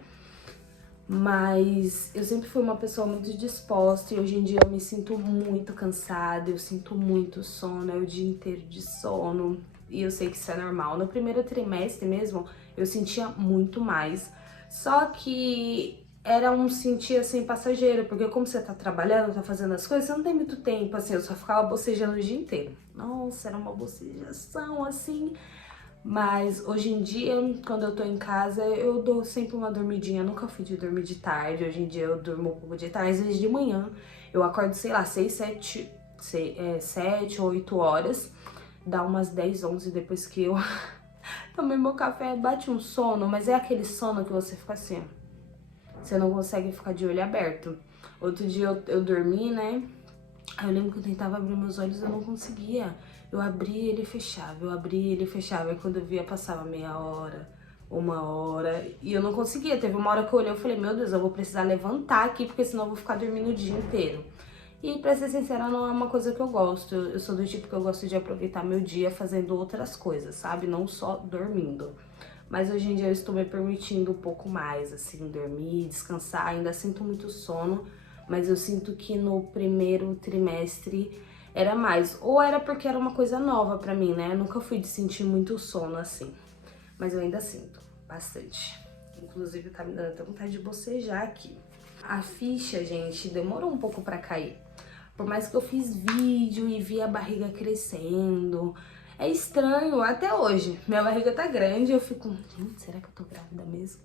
Mas eu sempre fui uma pessoa muito disposta e hoje em dia eu me sinto muito cansada, eu sinto muito sono, é o dia inteiro de sono e eu sei que isso é normal. No primeiro trimestre mesmo eu sentia muito mais, só que era um sentir assim passageiro, porque como você tá trabalhando, tá fazendo as coisas, você não tem muito tempo, assim, eu só ficava bocejando o dia inteiro. Nossa, era uma bocejação assim. Mas hoje em dia, quando eu tô em casa, eu dou sempre uma dormidinha. Eu nunca fui de dormir de tarde. Hoje em dia eu durmo um pouco de tarde, às vezes de manhã. Eu acordo, sei lá, 6, 7 ou 8 horas. Dá umas 10, 11 depois que eu tomei meu café, bate um sono. Mas é aquele sono que você fica assim, você não consegue ficar de olho aberto. Outro dia eu dormi, né? Aí eu lembro que eu tentava abrir meus olhos e eu não conseguia. Eu abria e ele fechava, eu abria e ele fechava. E quando eu via, passava meia hora, 1 hora. E eu não conseguia. Teve uma hora que eu olhei e falei, meu Deus, eu vou precisar levantar aqui, porque senão eu vou ficar dormindo o dia inteiro. E pra ser sincera, não é uma coisa que eu gosto. Eu sou do tipo que eu gosto de aproveitar meu dia fazendo outras coisas, sabe? Não só dormindo. Mas hoje em dia eu estou me permitindo um pouco mais, assim, dormir, descansar. Ainda sinto muito sono, mas eu sinto que no primeiro trimestre era mais. Ou era porque era uma coisa nova pra mim, né? Eu nunca fui de sentir muito sono assim. Mas eu ainda sinto bastante. Inclusive tá me dando até vontade de bocejar aqui. A ficha, gente, demorou um pouco pra cair. Por mais que eu fiz vídeo e vi a barriga crescendo. É estranho, até hoje. Minha barriga tá grande, eu fico, gente, será que eu tô grávida mesmo?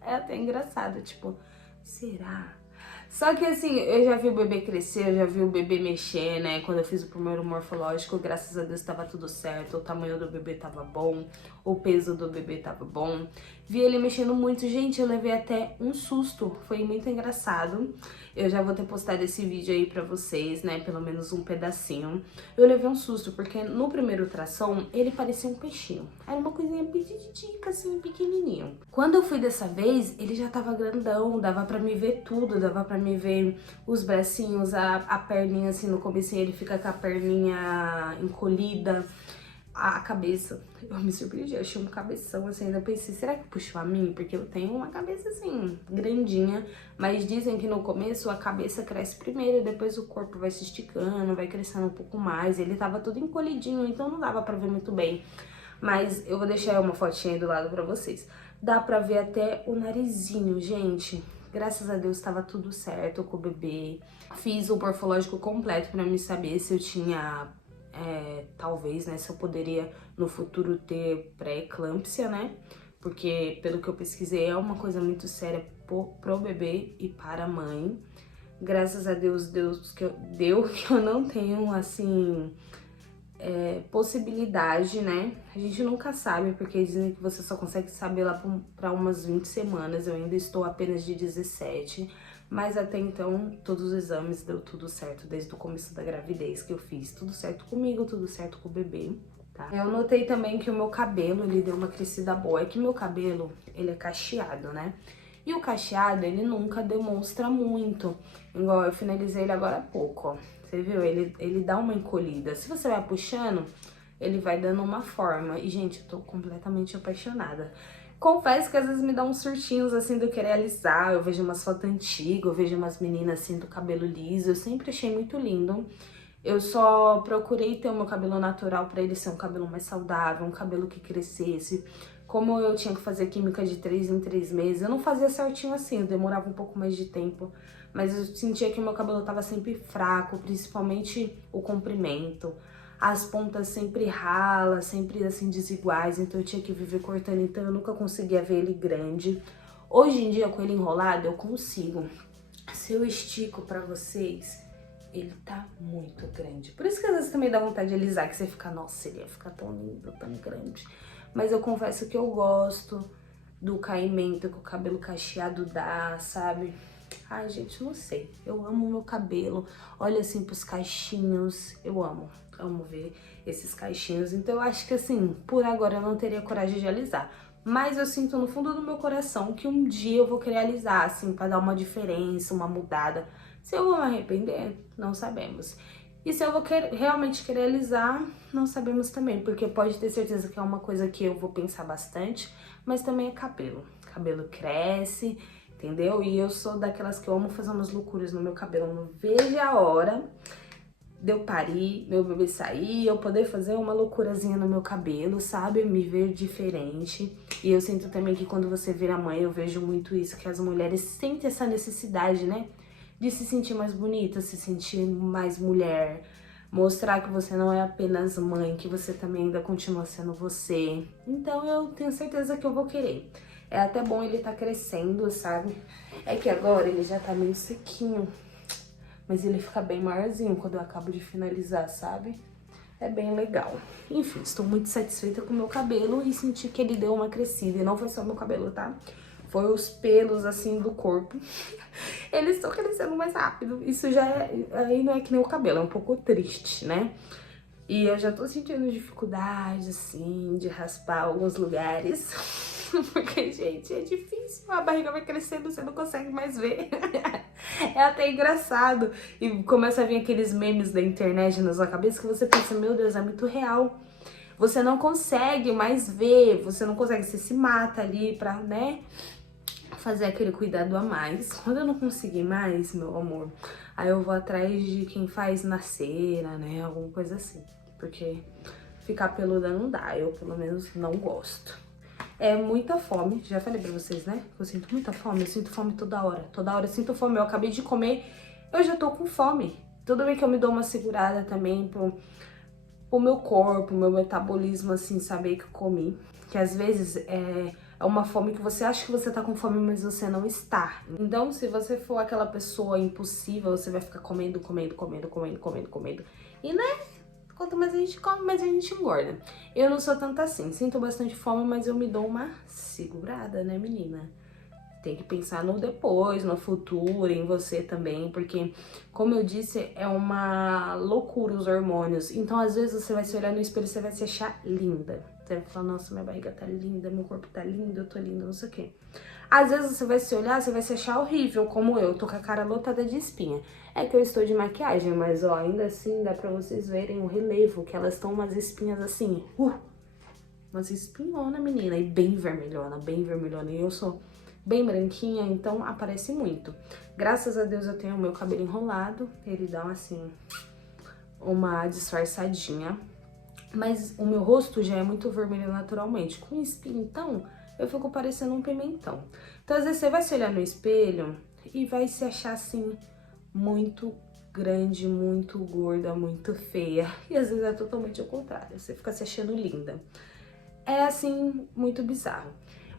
É até engraçado, tipo, será? Só que assim, eu já vi o bebê crescer, eu já vi o bebê mexer, né? Quando eu fiz o primeiro morfológico, graças a Deus tava tudo certo, o tamanho do bebê tava bom, o peso do bebê tava bom. Vi ele mexendo muito, gente, eu levei até um susto, foi muito engraçado. Eu já vou ter postado esse vídeo aí pra vocês, né? Pelo menos um pedacinho. Eu levei um susto, porque no primeiro ultrassom, ele parecia um peixinho. Era uma coisinha pititica, assim, pequenininho. Quando eu fui dessa vez, ele já tava grandão, dava pra me ver tudo, dava pra me ver os bracinhos, a perninha, assim, no começo ele fica com a perninha encolhida. A cabeça, eu me surpreendi, eu achei um cabeção assim, ainda pensei, será que puxou a mim? Porque eu tenho uma cabeça assim, grandinha, mas dizem que no começo a cabeça cresce primeiro, depois o corpo vai se esticando, vai crescendo um pouco mais, ele tava todo encolhidinho, então não dava pra ver muito bem, mas eu vou deixar uma fotinha aí do lado pra vocês. Dá pra ver até o narizinho, gente. Graças a Deus estava tudo certo com o bebê. Fiz o morfológico completo pra me saber se eu tinha... talvez, né, se eu poderia no futuro ter pré-eclâmpsia, né, porque pelo que eu pesquisei é uma coisa muito séria pro bebê e para a mãe. Graças a Deus, deu que eu não tenho, assim, possibilidade, né, a gente nunca sabe, porque dizem que você só consegue saber lá para umas 20 semanas, eu ainda estou apenas de 17, mas até então, todos os exames deu tudo certo, desde o começo da gravidez que eu fiz. Tudo certo comigo, tudo certo com o bebê, tá? Eu notei também que o meu cabelo, ele deu uma crescida boa. É que meu cabelo, ele é cacheado, né? E o cacheado, ele nunca demonstra muito. Igual eu finalizei ele agora há pouco, ó. Você viu? Ele dá uma encolhida. Se você vai puxando, ele vai dando uma forma. E, gente, eu tô completamente apaixonada. Confesso que às vezes me dá uns surtinhos assim do querer alisar, eu vejo umas fotos antigas, eu vejo umas meninas assim do cabelo liso, eu sempre achei muito lindo. Eu só procurei ter o meu cabelo natural pra ele ser um cabelo mais saudável, um cabelo que crescesse. Como eu tinha que fazer química de 3 em 3 meses, eu não fazia certinho assim, eu demorava um pouco mais de tempo. Mas eu sentia que o meu cabelo tava sempre fraco, principalmente o comprimento. As pontas sempre ralas, sempre assim desiguais, então eu tinha que viver cortando, então eu nunca conseguia ver ele grande. Hoje em dia, com ele enrolado, eu consigo. Se eu estico pra vocês, ele tá muito grande. Por isso que às vezes também dá vontade de alisar, que você fica, nossa, ele ia ficar tão lindo, tão grande. Mas eu confesso que eu gosto do caimento que o cabelo cacheado dá, sabe? Ai, gente, não sei. Eu amo o meu cabelo. Olha assim pros caixinhos. Eu amo ver esses caixinhos. Então eu acho que assim, por agora eu não teria coragem de alisar. Mas eu sinto no fundo do meu coração que um dia eu vou querer alisar, assim, pra dar uma diferença, uma mudada. Se eu vou me arrepender, não sabemos. E se eu vou realmente querer alisar, não sabemos também. Porque pode ter certeza que é uma coisa que eu vou pensar bastante, mas também é cabelo. Cabelo cresce, entendeu? E eu sou daquelas que eu amo fazer umas loucuras no meu cabelo. Eu não vejo a hora de eu parir, meu bebê sair, eu poder fazer uma loucurazinha no meu cabelo, sabe? Me ver diferente. E eu sinto também que quando você vira mãe, eu vejo muito isso, que as mulheres sentem essa necessidade, né? De se sentir mais bonita, se sentir mais mulher. Mostrar que você não é apenas mãe, que você também ainda continua sendo você. Então eu tenho certeza que eu vou querer. É até bom ele tá crescendo, sabe? É que agora ele já tá meio sequinho. Mas ele fica bem maiorzinho quando eu acabo de finalizar, sabe? É bem legal. Enfim, estou muito satisfeita com o meu cabelo e senti que ele deu uma crescida. E não foi só o meu cabelo, tá? Foi os pelos, assim, do corpo. Eles estão crescendo mais rápido. Isso já é... Aí não é que nem o cabelo, é um pouco triste, né? E eu já tô sentindo dificuldade, assim, de raspar alguns lugares. Porque, gente, é difícil. A barriga vai crescendo, você não consegue mais ver. É até engraçado. E começa a vir aqueles memes da internet na sua cabeça que você pensa, meu Deus, é muito real. Você não consegue mais ver, você não consegue, você se mata ali pra, né, fazer aquele cuidado a mais. Quando eu não conseguir mais, meu amor, aí eu vou atrás de quem faz na cera, né, alguma coisa assim. Porque ficar peluda não dá, eu pelo menos não gosto. É muita fome, já falei pra vocês, né? Eu sinto muita fome, eu sinto fome toda hora eu sinto fome. Eu acabei de comer, eu já tô com fome. Tudo bem que eu me dou uma segurada também pro meu corpo, meu metabolismo, assim, saber que eu comi. Que às vezes é É uma fome que você acha que você tá com fome, mas você não está. Então, se você for aquela pessoa impossível, você vai ficar comendo. E, né, quanto mais a gente come, mais a gente engorda. Eu não sou tanto assim. Sinto bastante fome, mas eu me dou uma segurada, né, menina? Tem que pensar no depois, no futuro, em você também, porque, como eu disse, é uma loucura os hormônios. Então, às vezes, você vai se olhar no espelho e você vai se achar linda. Você vai falar, nossa, minha barriga tá linda, meu corpo tá lindo, eu tô linda, não sei o quê. Às vezes, você vai se olhar, você vai se achar horrível, como eu, tô com a cara lotada de espinha. É que eu estou de maquiagem, mas, ó, ainda assim, dá pra vocês verem o relevo, que elas estão umas espinhas assim, umas espinhona, menina, e bem vermelhona, e eu sou bem branquinha, então aparece muito. Graças a Deus eu tenho o meu cabelo enrolado, ele dá assim uma disfarçadinha, mas o meu rosto já é muito vermelho naturalmente. Com espinha, então, eu fico parecendo um pimentão. Então, às vezes você vai se olhar no espelho e vai se achar assim muito grande, muito gorda, muito feia. E às vezes é totalmente ao contrário, você fica se achando linda. É assim, muito bizarro.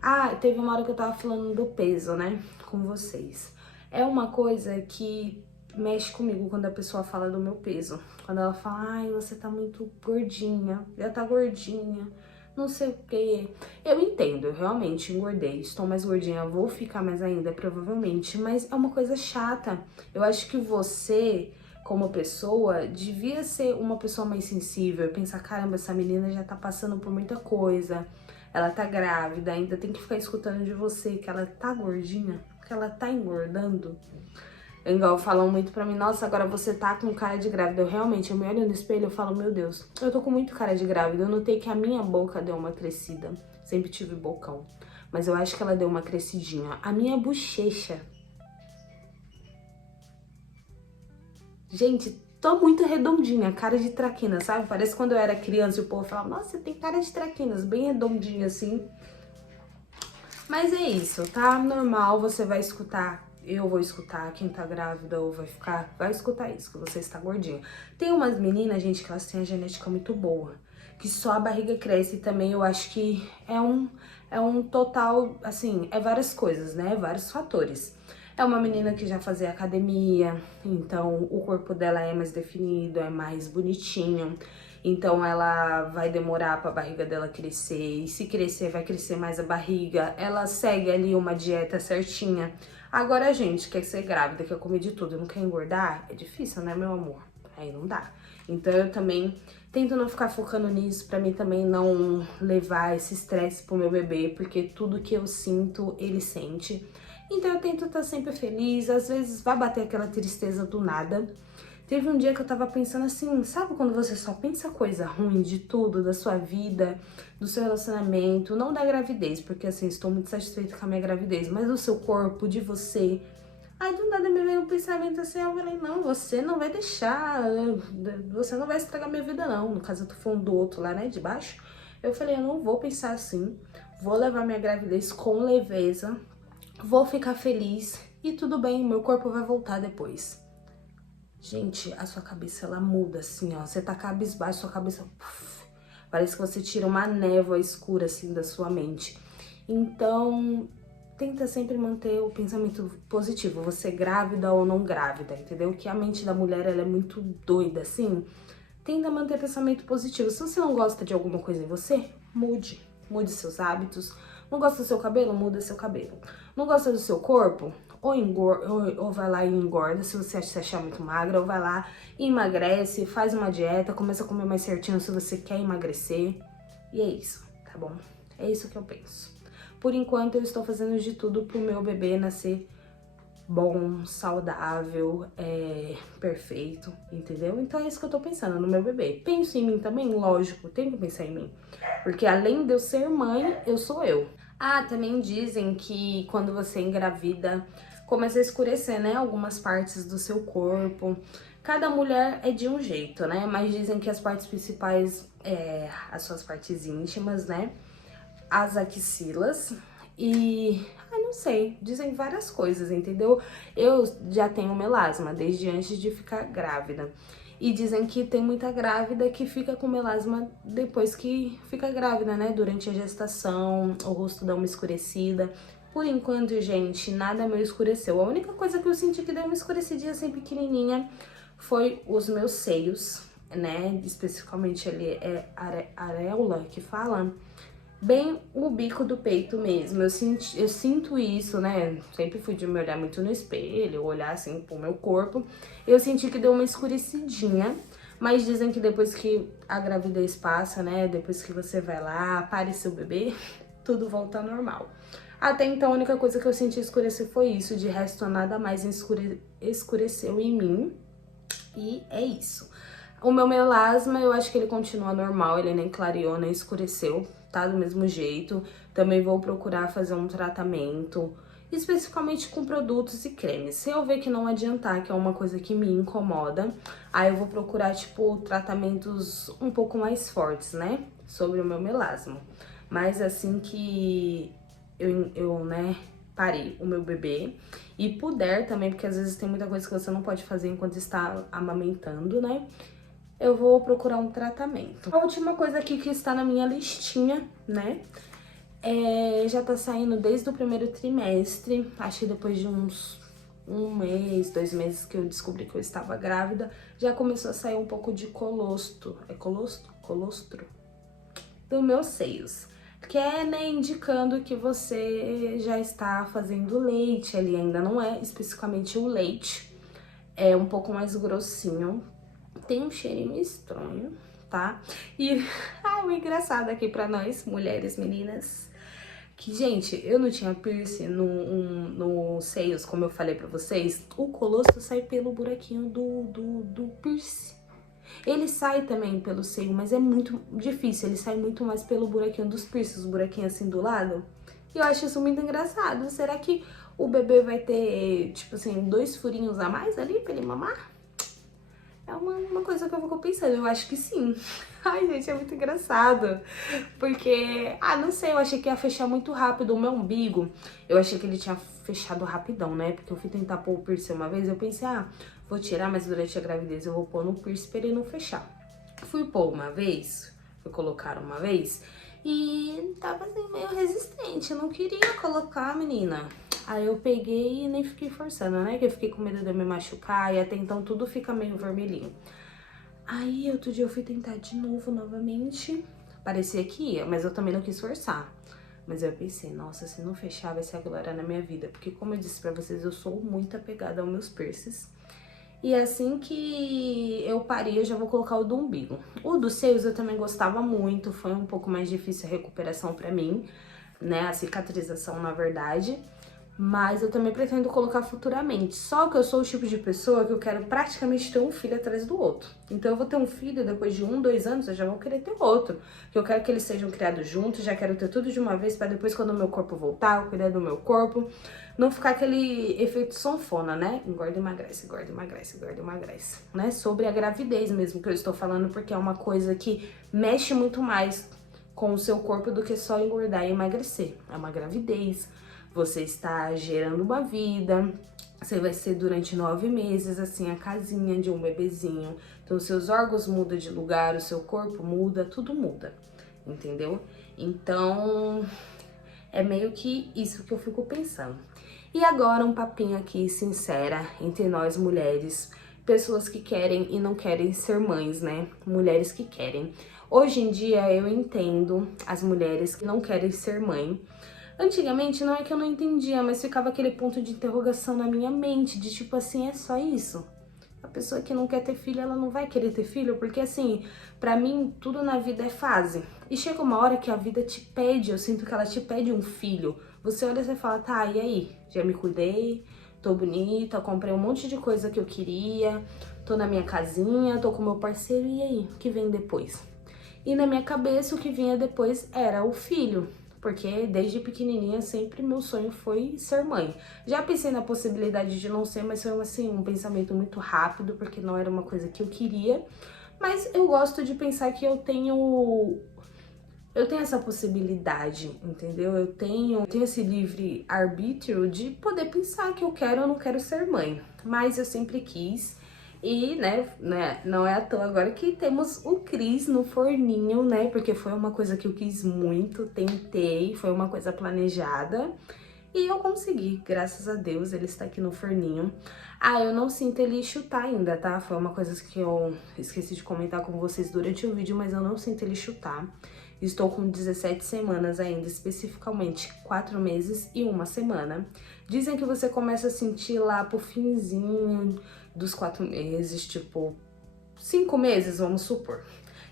Ah, teve uma hora que eu tava falando do peso, né, com vocês. É uma coisa que mexe comigo quando a pessoa fala do meu peso. Quando ela fala, ai, você tá muito gordinha, já tá gordinha, não sei o quê. Eu entendo, eu realmente engordei, estou mais gordinha, vou ficar mais ainda, provavelmente, mas é uma coisa chata. Eu acho que você, como pessoa, devia ser uma pessoa mais sensível, pensar, caramba, essa menina já tá passando por muita coisa, ela tá grávida, ainda tem que ficar escutando de você que ela tá gordinha, que ela tá engordando. Igual falam muito pra mim, nossa, agora você tá com cara de grávida. Eu me olho no espelho e falo, meu Deus, eu tô com muito cara de grávida. Eu notei que a minha boca deu uma crescida. Sempre tive bocão, mas eu acho que ela deu uma crescidinha. A minha bochecha, gente, tô muito redondinha, cara de traquina, sabe? Parece quando eu era criança e o povo falava, nossa, você tem cara de traquinas, bem redondinha assim. Mas é isso, tá? Normal, você vai escutar, eu vou escutar, quem tá grávida ou vai escutar isso, que você está gordinha. Tem umas meninas, gente, que elas têm a genética muito boa, que só a barriga cresce e também eu acho que é um total, assim, é várias coisas, né? Vários fatores. É uma menina que já fazia academia, então o corpo dela é mais definido, é mais bonitinho. Então ela vai demorar pra barriga dela crescer, e se crescer, vai crescer mais a barriga. Ela segue ali uma dieta certinha. Agora a gente quer ser grávida, quer comer de tudo, não quer engordar, é difícil, né, meu amor? Aí não dá. Então eu também tento não ficar focando nisso, pra mim também não levar esse estresse pro meu bebê, porque tudo que eu sinto, ele sente. Então eu tento estar sempre feliz, às vezes vai bater aquela tristeza do nada. Teve um dia que eu tava pensando assim, sabe quando você só pensa coisa ruim de tudo, da sua vida, do seu relacionamento, não da gravidez, porque assim, estou muito satisfeita com a minha gravidez, mas do seu corpo, de você. Aí do nada me veio um pensamento assim, eu falei, não, você não vai deixar, você não vai estragar minha vida não. No caso, eu tô falando do outro lá, né, de baixo. Eu falei, eu não vou pensar assim, vou levar minha gravidez com leveza, vou ficar feliz e tudo bem, meu corpo vai voltar depois. Gente, a sua cabeça, ela muda assim, ó. Você tá cabisbaixo, sua cabeça... parece que você tira uma névoa escura, assim, da sua mente. Então, tenta sempre manter o pensamento positivo. Você grávida ou não grávida, entendeu? Que a mente da mulher, ela é muito doida, assim. Tenta manter pensamento positivo. Se você não gosta de alguma coisa em você, mude. Mude seus hábitos. Não gosta do seu cabelo? Muda seu cabelo. Não gosta do seu corpo? Ou vai lá e engorda, se você se achar muito magra, ou vai lá e emagrece, faz uma dieta, começa a comer mais certinho se você quer emagrecer. E é isso, tá bom? É isso que eu penso. Por enquanto, eu estou fazendo de tudo pro meu bebê nascer bom, saudável, perfeito, entendeu? Então é isso que eu tô pensando no meu bebê. Penso em mim também? Lógico, tenho que pensar em mim. Porque além de eu ser mãe, eu sou eu. Ah, também dizem que quando você engravida, começa a escurecer, né, algumas partes do seu corpo. Cada mulher é de um jeito, né, mas dizem que as partes principais, as suas partes íntimas, né, as axilas e... ai, não sei, dizem várias coisas, entendeu? Eu já tenho melasma desde antes de ficar grávida. E dizem que tem muita grávida que fica com melasma depois que fica grávida, né? Durante a gestação, o rosto dá uma escurecida. Por enquanto, gente, nada meu escureceu. A única coisa que eu senti que deu uma escurecidinha assim pequenininha foi os meus seios, né? Especificamente ali é areola que fala. Bem o bico do peito mesmo, eu sinto isso, né? Sempre fui de me olhar muito no espelho, olhar assim pro meu corpo. Eu senti que deu uma escurecidinha, mas dizem que depois que a gravidez passa, né? Depois que você vai lá, pare seu bebê, tudo volta ao normal. Até então, a única coisa que eu senti escurecer foi isso, de resto nada mais escureceu em mim. E é isso. O meu melasma, eu acho que ele continua normal, ele nem clareou, nem escureceu, tá do mesmo jeito. Também vou procurar fazer um tratamento, especificamente com produtos e cremes. Se eu ver que não adiantar, que é uma coisa que me incomoda, aí eu vou procurar, tipo, tratamentos um pouco mais fortes, né, sobre o meu melasma. Mas assim que eu né, parei o meu bebê e puder também, porque às vezes tem muita coisa que você não pode fazer enquanto está amamentando, né? Eu vou procurar um tratamento. A última coisa aqui que está na minha listinha, né? Já tá saindo desde o primeiro trimestre, acho que depois de uns 1 mês, 2 meses que eu descobri que eu estava grávida, já começou a sair um pouco de colostro. É colostro? Colostro? Dos meus seios. Que é, né, indicando que você já está fazendo leite ali, ainda não é especificamente o leite. É um pouco mais grossinho. Tem um cheirinho estranho, tá? E o engraçado aqui pra nós, mulheres, meninas, que, gente, eu não tinha piercing no seios, como eu falei pra vocês. O colostro sai pelo buraquinho do piercing. Ele sai também pelo seio, mas é muito difícil. Ele sai muito mais pelo buraquinho dos piercings, os buraquinhos assim do lado. E eu acho isso muito engraçado. Será que o bebê vai ter, tipo assim, 2 furinhos a mais ali pra ele mamar? É uma coisa que eu fico pensando, eu acho que sim. Ai, gente, é muito engraçado. Porque, não sei, eu achei que ia fechar muito rápido o meu umbigo. Eu achei que ele tinha fechado rapidão, né? Porque eu fui tentar pôr o piercing uma vez, eu pensei, vou tirar, mas durante a gravidez eu vou pôr no piercing pra ele não fechar. Fui pôr uma vez, fui colocar uma vez, e tava assim, meio resistente, eu não queria colocar, menina. Aí eu peguei e nem fiquei forçando, né? Que eu fiquei com medo de eu me machucar e até então tudo fica meio vermelhinho. Aí outro dia eu fui tentar de novo, novamente. Parecia que ia, mas eu também não quis forçar. Mas eu pensei, nossa, se não fechar vai ser a glória na minha vida. Porque como eu disse pra vocês, eu sou muito apegada aos meus piercings. E assim que eu parei, eu já vou colocar o do umbigo. O dos seios eu também gostava muito, foi um pouco mais difícil a recuperação pra mim, né? A cicatrização, na verdade. Mas eu também pretendo colocar futuramente. Só que eu sou o tipo de pessoa que eu quero praticamente ter um filho atrás do outro. Então eu vou ter um filho, depois de 1, 2 anos eu já vou querer ter outro. Que eu quero que eles sejam criados juntos, já quero ter tudo de uma vez pra depois, quando o meu corpo voltar, eu cuidar do meu corpo. Não ficar aquele efeito sanfona, né? Engorda e emagrece, engorda e emagrece, engorda e emagrece. Né? Sobre a gravidez mesmo que eu estou falando, porque é uma coisa que mexe muito mais com o seu corpo do que só engordar e emagrecer. É uma gravidez. Você está gerando uma vida, você vai ser durante 9 meses, assim, a casinha de um bebezinho. Então, seus órgãos mudam de lugar, o seu corpo muda, tudo muda, entendeu? Então, é meio que isso que eu fico pensando. E agora, um papinho aqui, sincera, entre nós mulheres, pessoas que querem e não querem ser mães, né? Mulheres que querem. Hoje em dia, eu entendo as mulheres que não querem ser mãe. Antigamente, não é que eu não entendia, mas ficava aquele ponto de interrogação na minha mente, de tipo assim, é só isso? A pessoa que não quer ter filho, ela não vai querer ter filho? Porque assim, pra mim, tudo na vida é fase. E chega uma hora que a vida te pede, eu sinto que ela te pede um filho. Você olha e você fala, tá, e aí? Já me cuidei, tô bonita, comprei um monte de coisa que eu queria, tô na minha casinha, tô com meu parceiro, e aí? O que vem depois? E na minha cabeça, o que vinha depois era o filho. Porque desde pequenininha sempre meu sonho foi ser mãe. Já pensei na possibilidade de não ser, mas foi assim, um pensamento muito rápido, porque não era uma coisa que eu queria. Mas eu gosto de pensar que eu tenho essa possibilidade, entendeu? Eu tenho esse livre arbítrio de poder pensar que eu quero ou não quero ser mãe. Mas eu sempre quis. E, né, não é à toa agora que temos o Cris no forninho, né? Porque foi uma coisa que eu quis muito, tentei, foi uma coisa planejada. E eu consegui, graças a Deus, ele está aqui no forninho. Ah, eu não sinto ele chutar ainda, tá? Foi uma coisa que eu esqueci de comentar com vocês durante o vídeo, mas eu não sinto ele chutar. Estou com 17 semanas ainda, especificamente 4 meses e 1 semana. Dizem que você começa a sentir lá pro finzinho dos 4 meses, tipo 5 meses, vamos supor.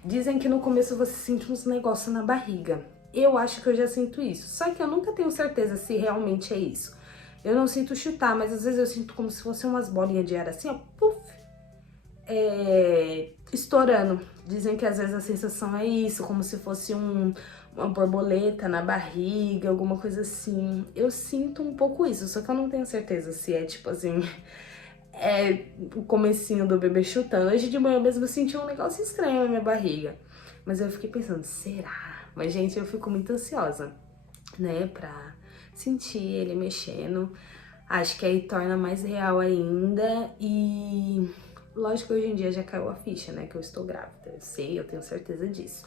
Dizem que no começo você sente uns negócios na barriga. Eu acho que eu já sinto isso, só que eu nunca tenho certeza se realmente é isso. Eu não sinto chutar, mas às vezes eu sinto como se fossem umas bolinhas de ar assim, ó, puf, estourando. Dizem que às vezes a sensação é isso, como se fosse uma borboleta na barriga, alguma coisa assim. Eu sinto um pouco isso, só que eu não tenho certeza se é tipo assim, é o comecinho do bebê chutando. Hoje de manhã mesmo eu senti um negócio estranho na minha barriga, mas eu fiquei pensando, será? Mas, gente, eu fico muito ansiosa, né, pra sentir ele mexendo. Acho que aí torna mais real ainda e... Lógico que hoje em dia já caiu a ficha, né, que eu estou grávida. Eu sei, eu tenho certeza disso.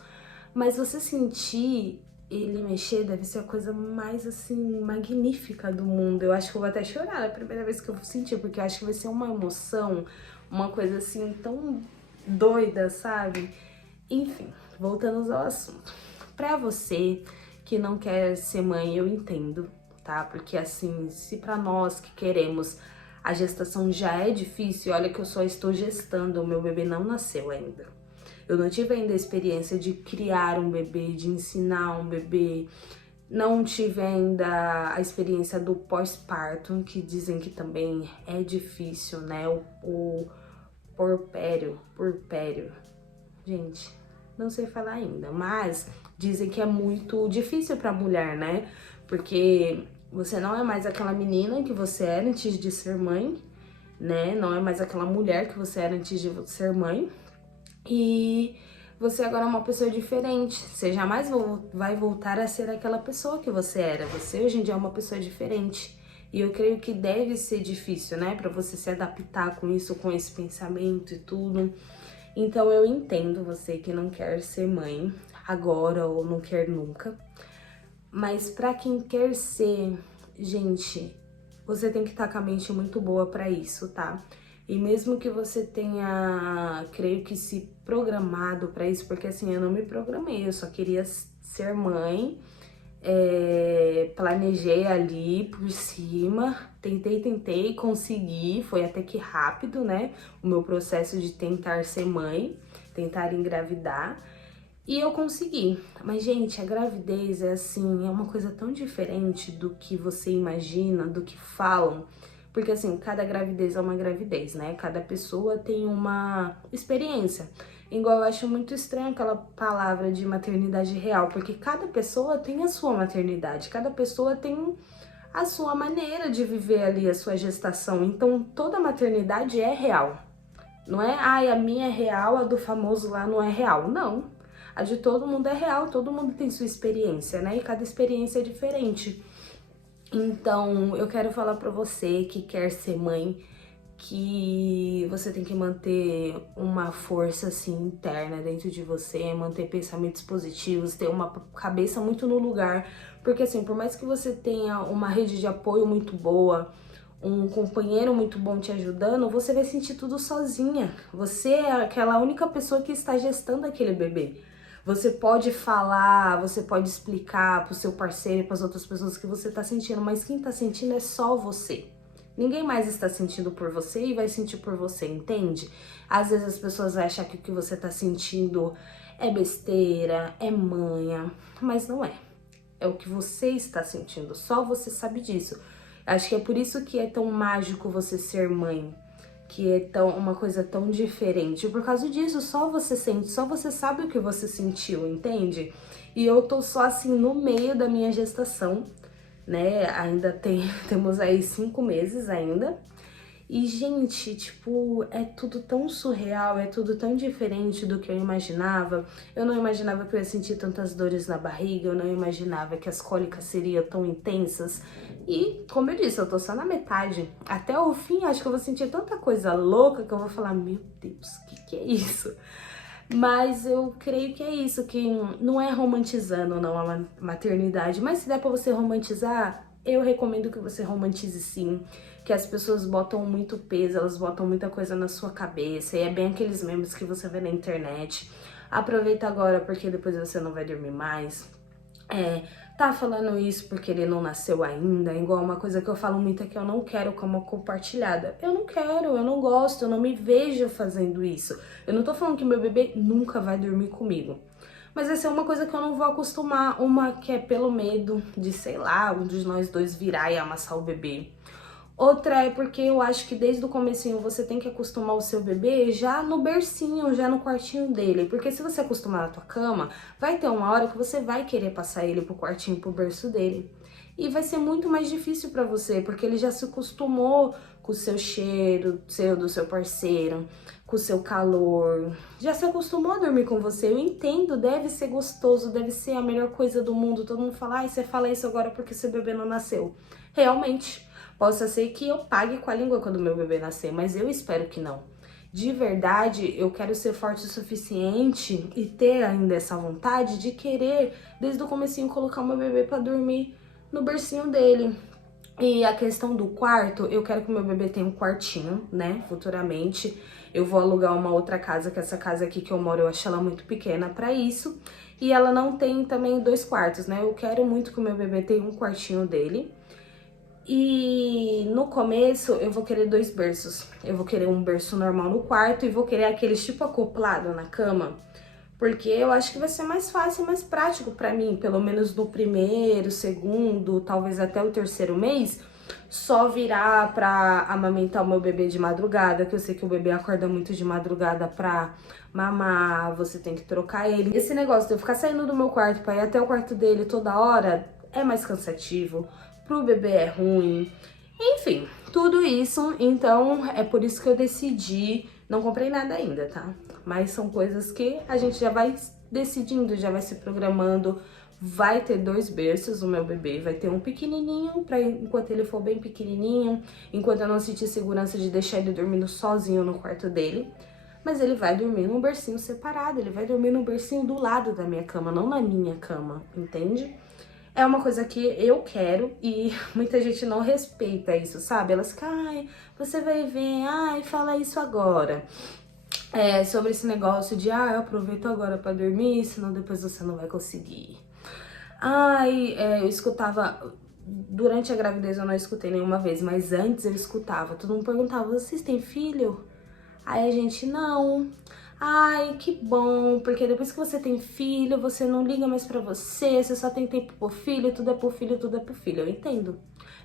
Mas você sentir ele mexer deve ser a coisa mais, assim, magnífica do mundo. Eu acho que eu vou até chorar a primeira vez que eu sentir, porque eu acho que vai ser uma emoção, uma coisa, assim, tão doida, sabe? Enfim, voltando ao assunto. Pra você que não quer ser mãe, eu entendo, tá? Porque assim, se pra nós que queremos a gestação já é difícil, olha que eu só estou gestando, o meu bebê não nasceu ainda. Eu não tive ainda a experiência de criar um bebê, de ensinar um bebê. Não tive ainda a experiência do pós-parto, que dizem que também é difícil, né? O porpério. Gente, não sei falar ainda, mas dizem que é muito difícil pra mulher, né? Porque você não é mais aquela menina que você era antes de ser mãe, né? Não é mais aquela mulher que você era antes de ser mãe. E você agora é uma pessoa diferente. Você jamais vai voltar a ser aquela pessoa que você era. Você hoje em dia é uma pessoa diferente. E eu creio que deve ser difícil, né? Pra você se adaptar com isso, com esse pensamento e tudo. Então eu entendo você que não quer ser mãe agora ou não quer nunca. Mas pra quem quer ser, gente, você tem que estar com a mente muito boa pra isso, tá? E mesmo que você tenha, creio que se programado pra isso, porque assim, eu não me programei, eu só queria ser mãe. Planejei ali por cima, tentei, consegui, foi até que rápido, né? O meu processo de tentar ser mãe, tentar engravidar, e eu consegui. Mas, gente, a gravidez é assim, é uma coisa tão diferente do que você imagina, do que falam, porque assim, cada gravidez é uma gravidez, né? Cada pessoa tem uma experiência. Igual eu acho muito estranho aquela palavra de maternidade real, porque cada pessoa tem a sua maternidade, cada pessoa tem a sua maneira de viver ali a sua gestação. Então toda maternidade é real. Não é, ai, a minha é real, a do famoso lá não é real. Não. A de todo mundo é real, todo mundo tem sua experiência, né? E cada experiência é diferente. Então, eu quero falar pra você que quer ser mãe, que você tem que manter uma força assim interna dentro de você, manter pensamentos positivos, ter uma cabeça muito no lugar, porque assim, por mais que você tenha uma rede de apoio muito boa, um companheiro muito bom te ajudando, você vai sentir tudo sozinha. Você é aquela única pessoa que está gestando aquele bebê. Você pode falar, você pode explicar pro seu parceiro e para as outras pessoas que você tá sentindo, mas quem tá sentindo é só você. Ninguém mais está sentindo por você e vai sentir por você, entende? Às vezes as pessoas acham que o que você tá sentindo é besteira, é manha, mas não é. É o que você está sentindo, só você sabe disso. Acho que é por isso que é tão mágico você ser mãe, que é uma coisa tão diferente. Por causa disso, só você sente, só você sabe o que você sentiu, entende? E eu tô só assim no meio da minha gestação, né? Ainda temos aí 5 meses ainda. E, gente, tipo, é tudo tão surreal, é tudo tão diferente do que eu imaginava. Eu não imaginava que eu ia sentir tantas dores na barriga, eu não imaginava que as cólicas seriam tão intensas. E, como eu disse, eu tô só na metade. Até o fim, acho que eu vou sentir tanta coisa louca que eu vou falar, meu Deus, o que é isso? Mas eu creio que é isso, que não é romantizando não a maternidade, mas se der pra você romantizar, eu recomendo que você romantize sim, que as pessoas botam muito peso, elas botam muita coisa na sua cabeça, e é bem aqueles memes que você vê na internet. Aproveita agora porque depois você não vai dormir mais. Tá falando isso porque ele não nasceu ainda, igual uma coisa que eu falo muito é que eu não quero como compartilhada. Eu não quero, eu não gosto, eu não me vejo fazendo isso. Eu não tô falando que meu bebê nunca vai dormir comigo. Mas essa é uma coisa que eu não vou acostumar, uma que é pelo medo de, sei lá, um de nós dois virar e amassar o bebê. Outra é porque eu acho que desde o comecinho você tem que acostumar o seu bebê já no bercinho, já no quartinho dele. Porque se você acostumar na tua cama, vai ter uma hora que você vai querer passar ele pro quartinho, pro berço dele. E vai ser muito mais difícil pra você, porque ele já se acostumou com o seu cheiro, do seu parceiro, com o seu calor. Já se acostumou a dormir com você. Eu entendo, deve ser gostoso, deve ser a melhor coisa do mundo. Todo mundo fala, ai, você fala isso agora porque seu bebê não nasceu. Realmente. Possa ser que eu pague com a língua quando meu bebê nascer, mas eu espero que não. De verdade, eu quero ser forte o suficiente e ter ainda essa vontade de querer, desde o comecinho, colocar o meu bebê pra dormir no bercinho dele. E a questão do quarto, eu quero que o meu bebê tenha um quartinho, né, futuramente. Eu vou alugar uma outra casa, que essa casa aqui que eu moro, eu acho ela muito pequena pra isso. E ela não tem também 2 quartos, né, eu quero muito que o meu bebê tenha um quartinho dele. E no começo eu vou querer 2 berços. Eu vou querer um berço normal no quarto e vou querer aqueles tipo acoplado na cama. Porque eu acho que vai ser mais fácil e mais prático pra mim, pelo menos no primeiro, segundo, talvez até o 3º mês, só virar pra amamentar o meu bebê de madrugada, que eu sei que o bebê acorda muito de madrugada pra mamar, você tem que trocar ele. Esse negócio de eu ficar saindo do meu quarto pra ir até o quarto dele toda hora é mais cansativo. Pro bebê é ruim, enfim, tudo isso. Então é por isso que eu decidi, não comprei nada ainda, tá? Mas são coisas que a gente já vai decidindo, já vai se programando. Vai ter 2 berços o meu bebê, vai ter um pequenininho, pra enquanto ele for bem pequenininho, enquanto eu não sentir segurança de deixar ele dormindo sozinho no quarto dele. Mas ele vai dormir num bercinho separado, ele vai dormir num bercinho do lado da minha cama, não na minha cama, entende? É uma coisa que eu quero e muita gente não respeita isso, sabe? Elas ficam, ai, você vai ver, ai, fala isso agora. Sobre esse negócio de, eu aproveito agora pra dormir, senão depois você não vai conseguir. Eu escutava, durante a gravidez eu não escutei nenhuma vez, mas antes eu escutava. Todo mundo perguntava, vocês têm filho? Aí a gente, não. Ai, que bom, porque depois que você tem filho, você não liga mais pra você só tem tempo pro filho, tudo é pro filho, tudo é pro filho. Eu entendo.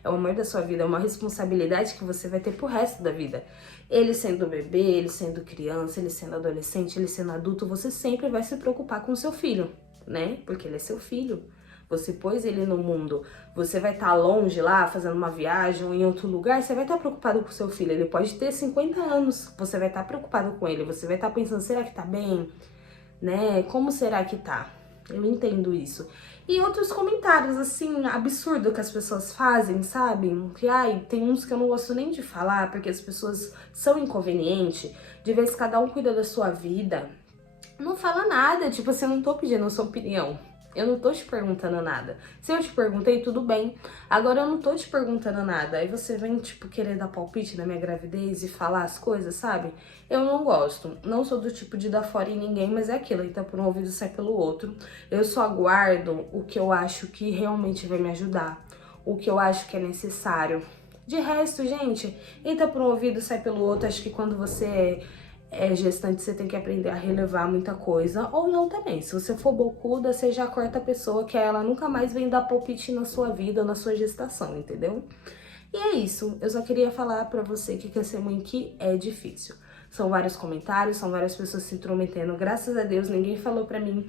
É o amor da sua vida, é uma responsabilidade que você vai ter pro resto da vida. Ele sendo bebê, ele sendo criança, ele sendo adolescente, ele sendo adulto, você sempre vai se preocupar com o seu filho, né? Porque ele é seu filho. Você pôs ele no mundo, você vai estar longe lá, fazendo uma viagem ou em outro lugar, você vai estar preocupado com o seu filho. Ele pode ter 50 anos, você vai estar preocupado com ele, você vai estar pensando, será que tá bem? Né? Como será que tá? Eu entendo isso. E outros comentários, assim, absurdo que as pessoas fazem, sabe? Que, tem uns que eu não gosto nem de falar, porque as pessoas são inconvenientes, de vez cada um cuida da sua vida. Não fala nada, tipo assim, eu não tô pedindo a sua opinião. Eu não tô te perguntando nada. Se eu te perguntei, tudo bem. Agora eu não tô te perguntando nada. Aí você vem, tipo, querer dar palpite na minha gravidez e falar as coisas, sabe? Eu não gosto. Não sou do tipo de dar fora em ninguém, mas é aquilo. Entra por um ouvido e sai pelo outro. Eu só aguardo o que eu acho que realmente vai me ajudar. O que eu acho que é necessário. De resto, gente, entra por um ouvido e sai pelo outro. Acho que quando você é gestante, você tem que aprender a relevar muita coisa, ou não também. Se você for bocuda, você já corta a pessoa, que ela nunca mais vem dar palpite na sua vida, na sua gestação, entendeu? E é isso, eu só queria falar pra você que quer ser mãe que é difícil. São vários comentários, são várias pessoas se intrometendo. Graças a Deus, ninguém falou pra mim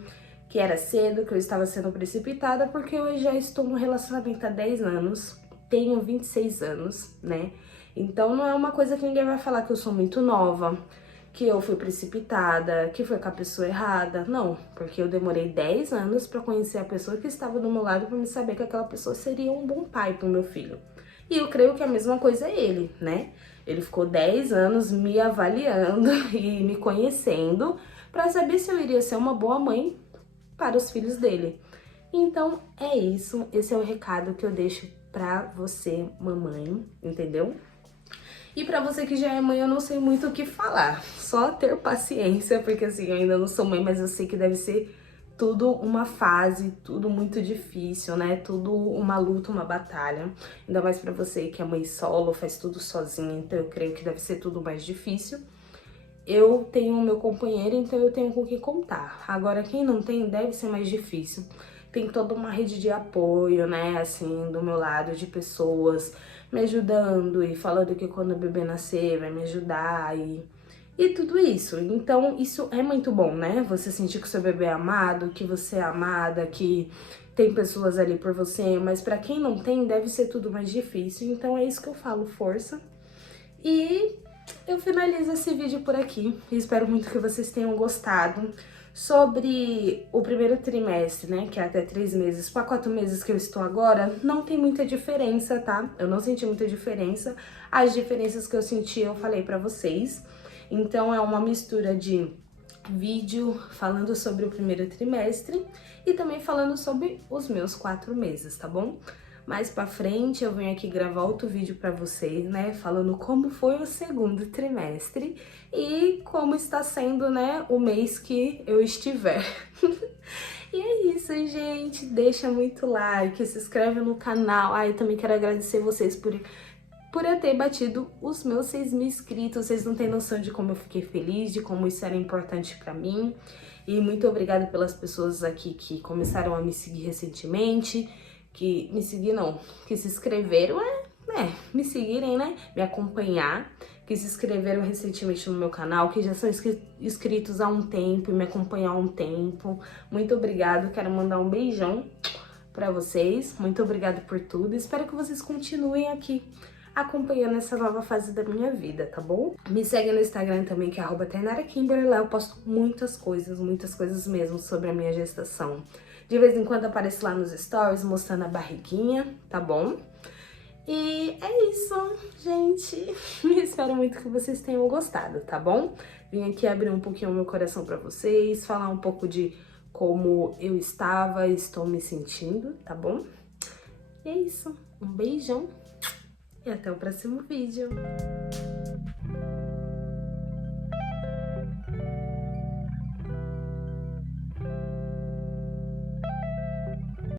que era cedo, que eu estava sendo precipitada, porque eu já estou no relacionamento há 10 anos. tenho 26 anos, né? Então não é uma coisa que ninguém vai falar que eu sou muito nova, que eu fui precipitada, que foi com a pessoa errada. Não, porque eu demorei 10 anos pra conhecer a pessoa que estava do meu lado, pra me saber que aquela pessoa seria um bom pai pro meu filho. E eu creio que a mesma coisa é ele, né? Ele ficou 10 anos me avaliando e me conhecendo pra saber se eu iria ser uma boa mãe para os filhos dele. Então é isso, esse é o recado que eu deixo pra você, mamãe, entendeu? E pra você que já é mãe, eu não sei muito o que falar, só ter paciência, porque assim, eu ainda não sou mãe, mas eu sei que deve ser tudo uma fase, tudo muito difícil, né? Tudo uma luta, uma batalha. Ainda mais pra você que é mãe solo, faz tudo sozinha, então eu creio que deve ser tudo mais difícil. Eu tenho o meu companheiro, então eu tenho com o que contar. Agora, quem não tem, deve ser mais difícil. Tem toda uma rede de apoio, né, assim, do meu lado, de pessoas me ajudando e falando que quando o bebê nascer vai me ajudar e tudo isso. Então, isso é muito bom, né? Você sentir que o seu bebê é amado, que você é amada, que tem pessoas ali por você, mas pra quem não tem, deve ser tudo mais difícil. Então, é isso que eu falo, força. E eu finalizo esse vídeo por aqui. Espero muito que vocês tenham gostado. Sobre o primeiro trimestre, né, que é até 3 meses, para 4 meses que eu estou agora, não tem muita diferença, tá? Eu não senti muita diferença. As diferenças que eu senti, eu falei pra vocês. Então, é uma mistura de vídeo falando sobre o primeiro trimestre e também falando sobre os meus 4 meses, tá bom? Mais pra frente eu venho aqui gravar outro vídeo pra vocês, né, falando como foi o segundo trimestre e como está sendo, né, o mês que eu estiver. E é isso, gente, deixa muito like, se inscreve no canal. Eu também quero agradecer vocês por eu ter batido os meus 6.000 inscritos. Vocês não têm noção de como eu fiquei feliz, de como isso era importante pra mim. E muito obrigada pelas pessoas aqui que começaram a me seguir recentemente, que me seguiram, que se inscreveram, me seguirem, né, me acompanhar, que se inscreveram recentemente no meu canal, que já são inscritos há um tempo e me acompanham há um tempo. Muito obrigada, quero mandar um beijão pra vocês, muito obrigada por tudo, espero que vocês continuem aqui acompanhando essa nova fase da minha vida, tá bom? Me segue no Instagram também, que é @TainaraKimberly. Lá eu posto muitas coisas mesmo sobre a minha gestação. De vez em quando apareço lá nos stories mostrando a barriguinha, tá bom? E é isso, gente. Espero muito que vocês tenham gostado, tá bom? Vim aqui abrir um pouquinho o meu coração pra vocês, falar um pouco de como eu estava e estou me sentindo, tá bom? E é isso. Um beijão e até o próximo vídeo.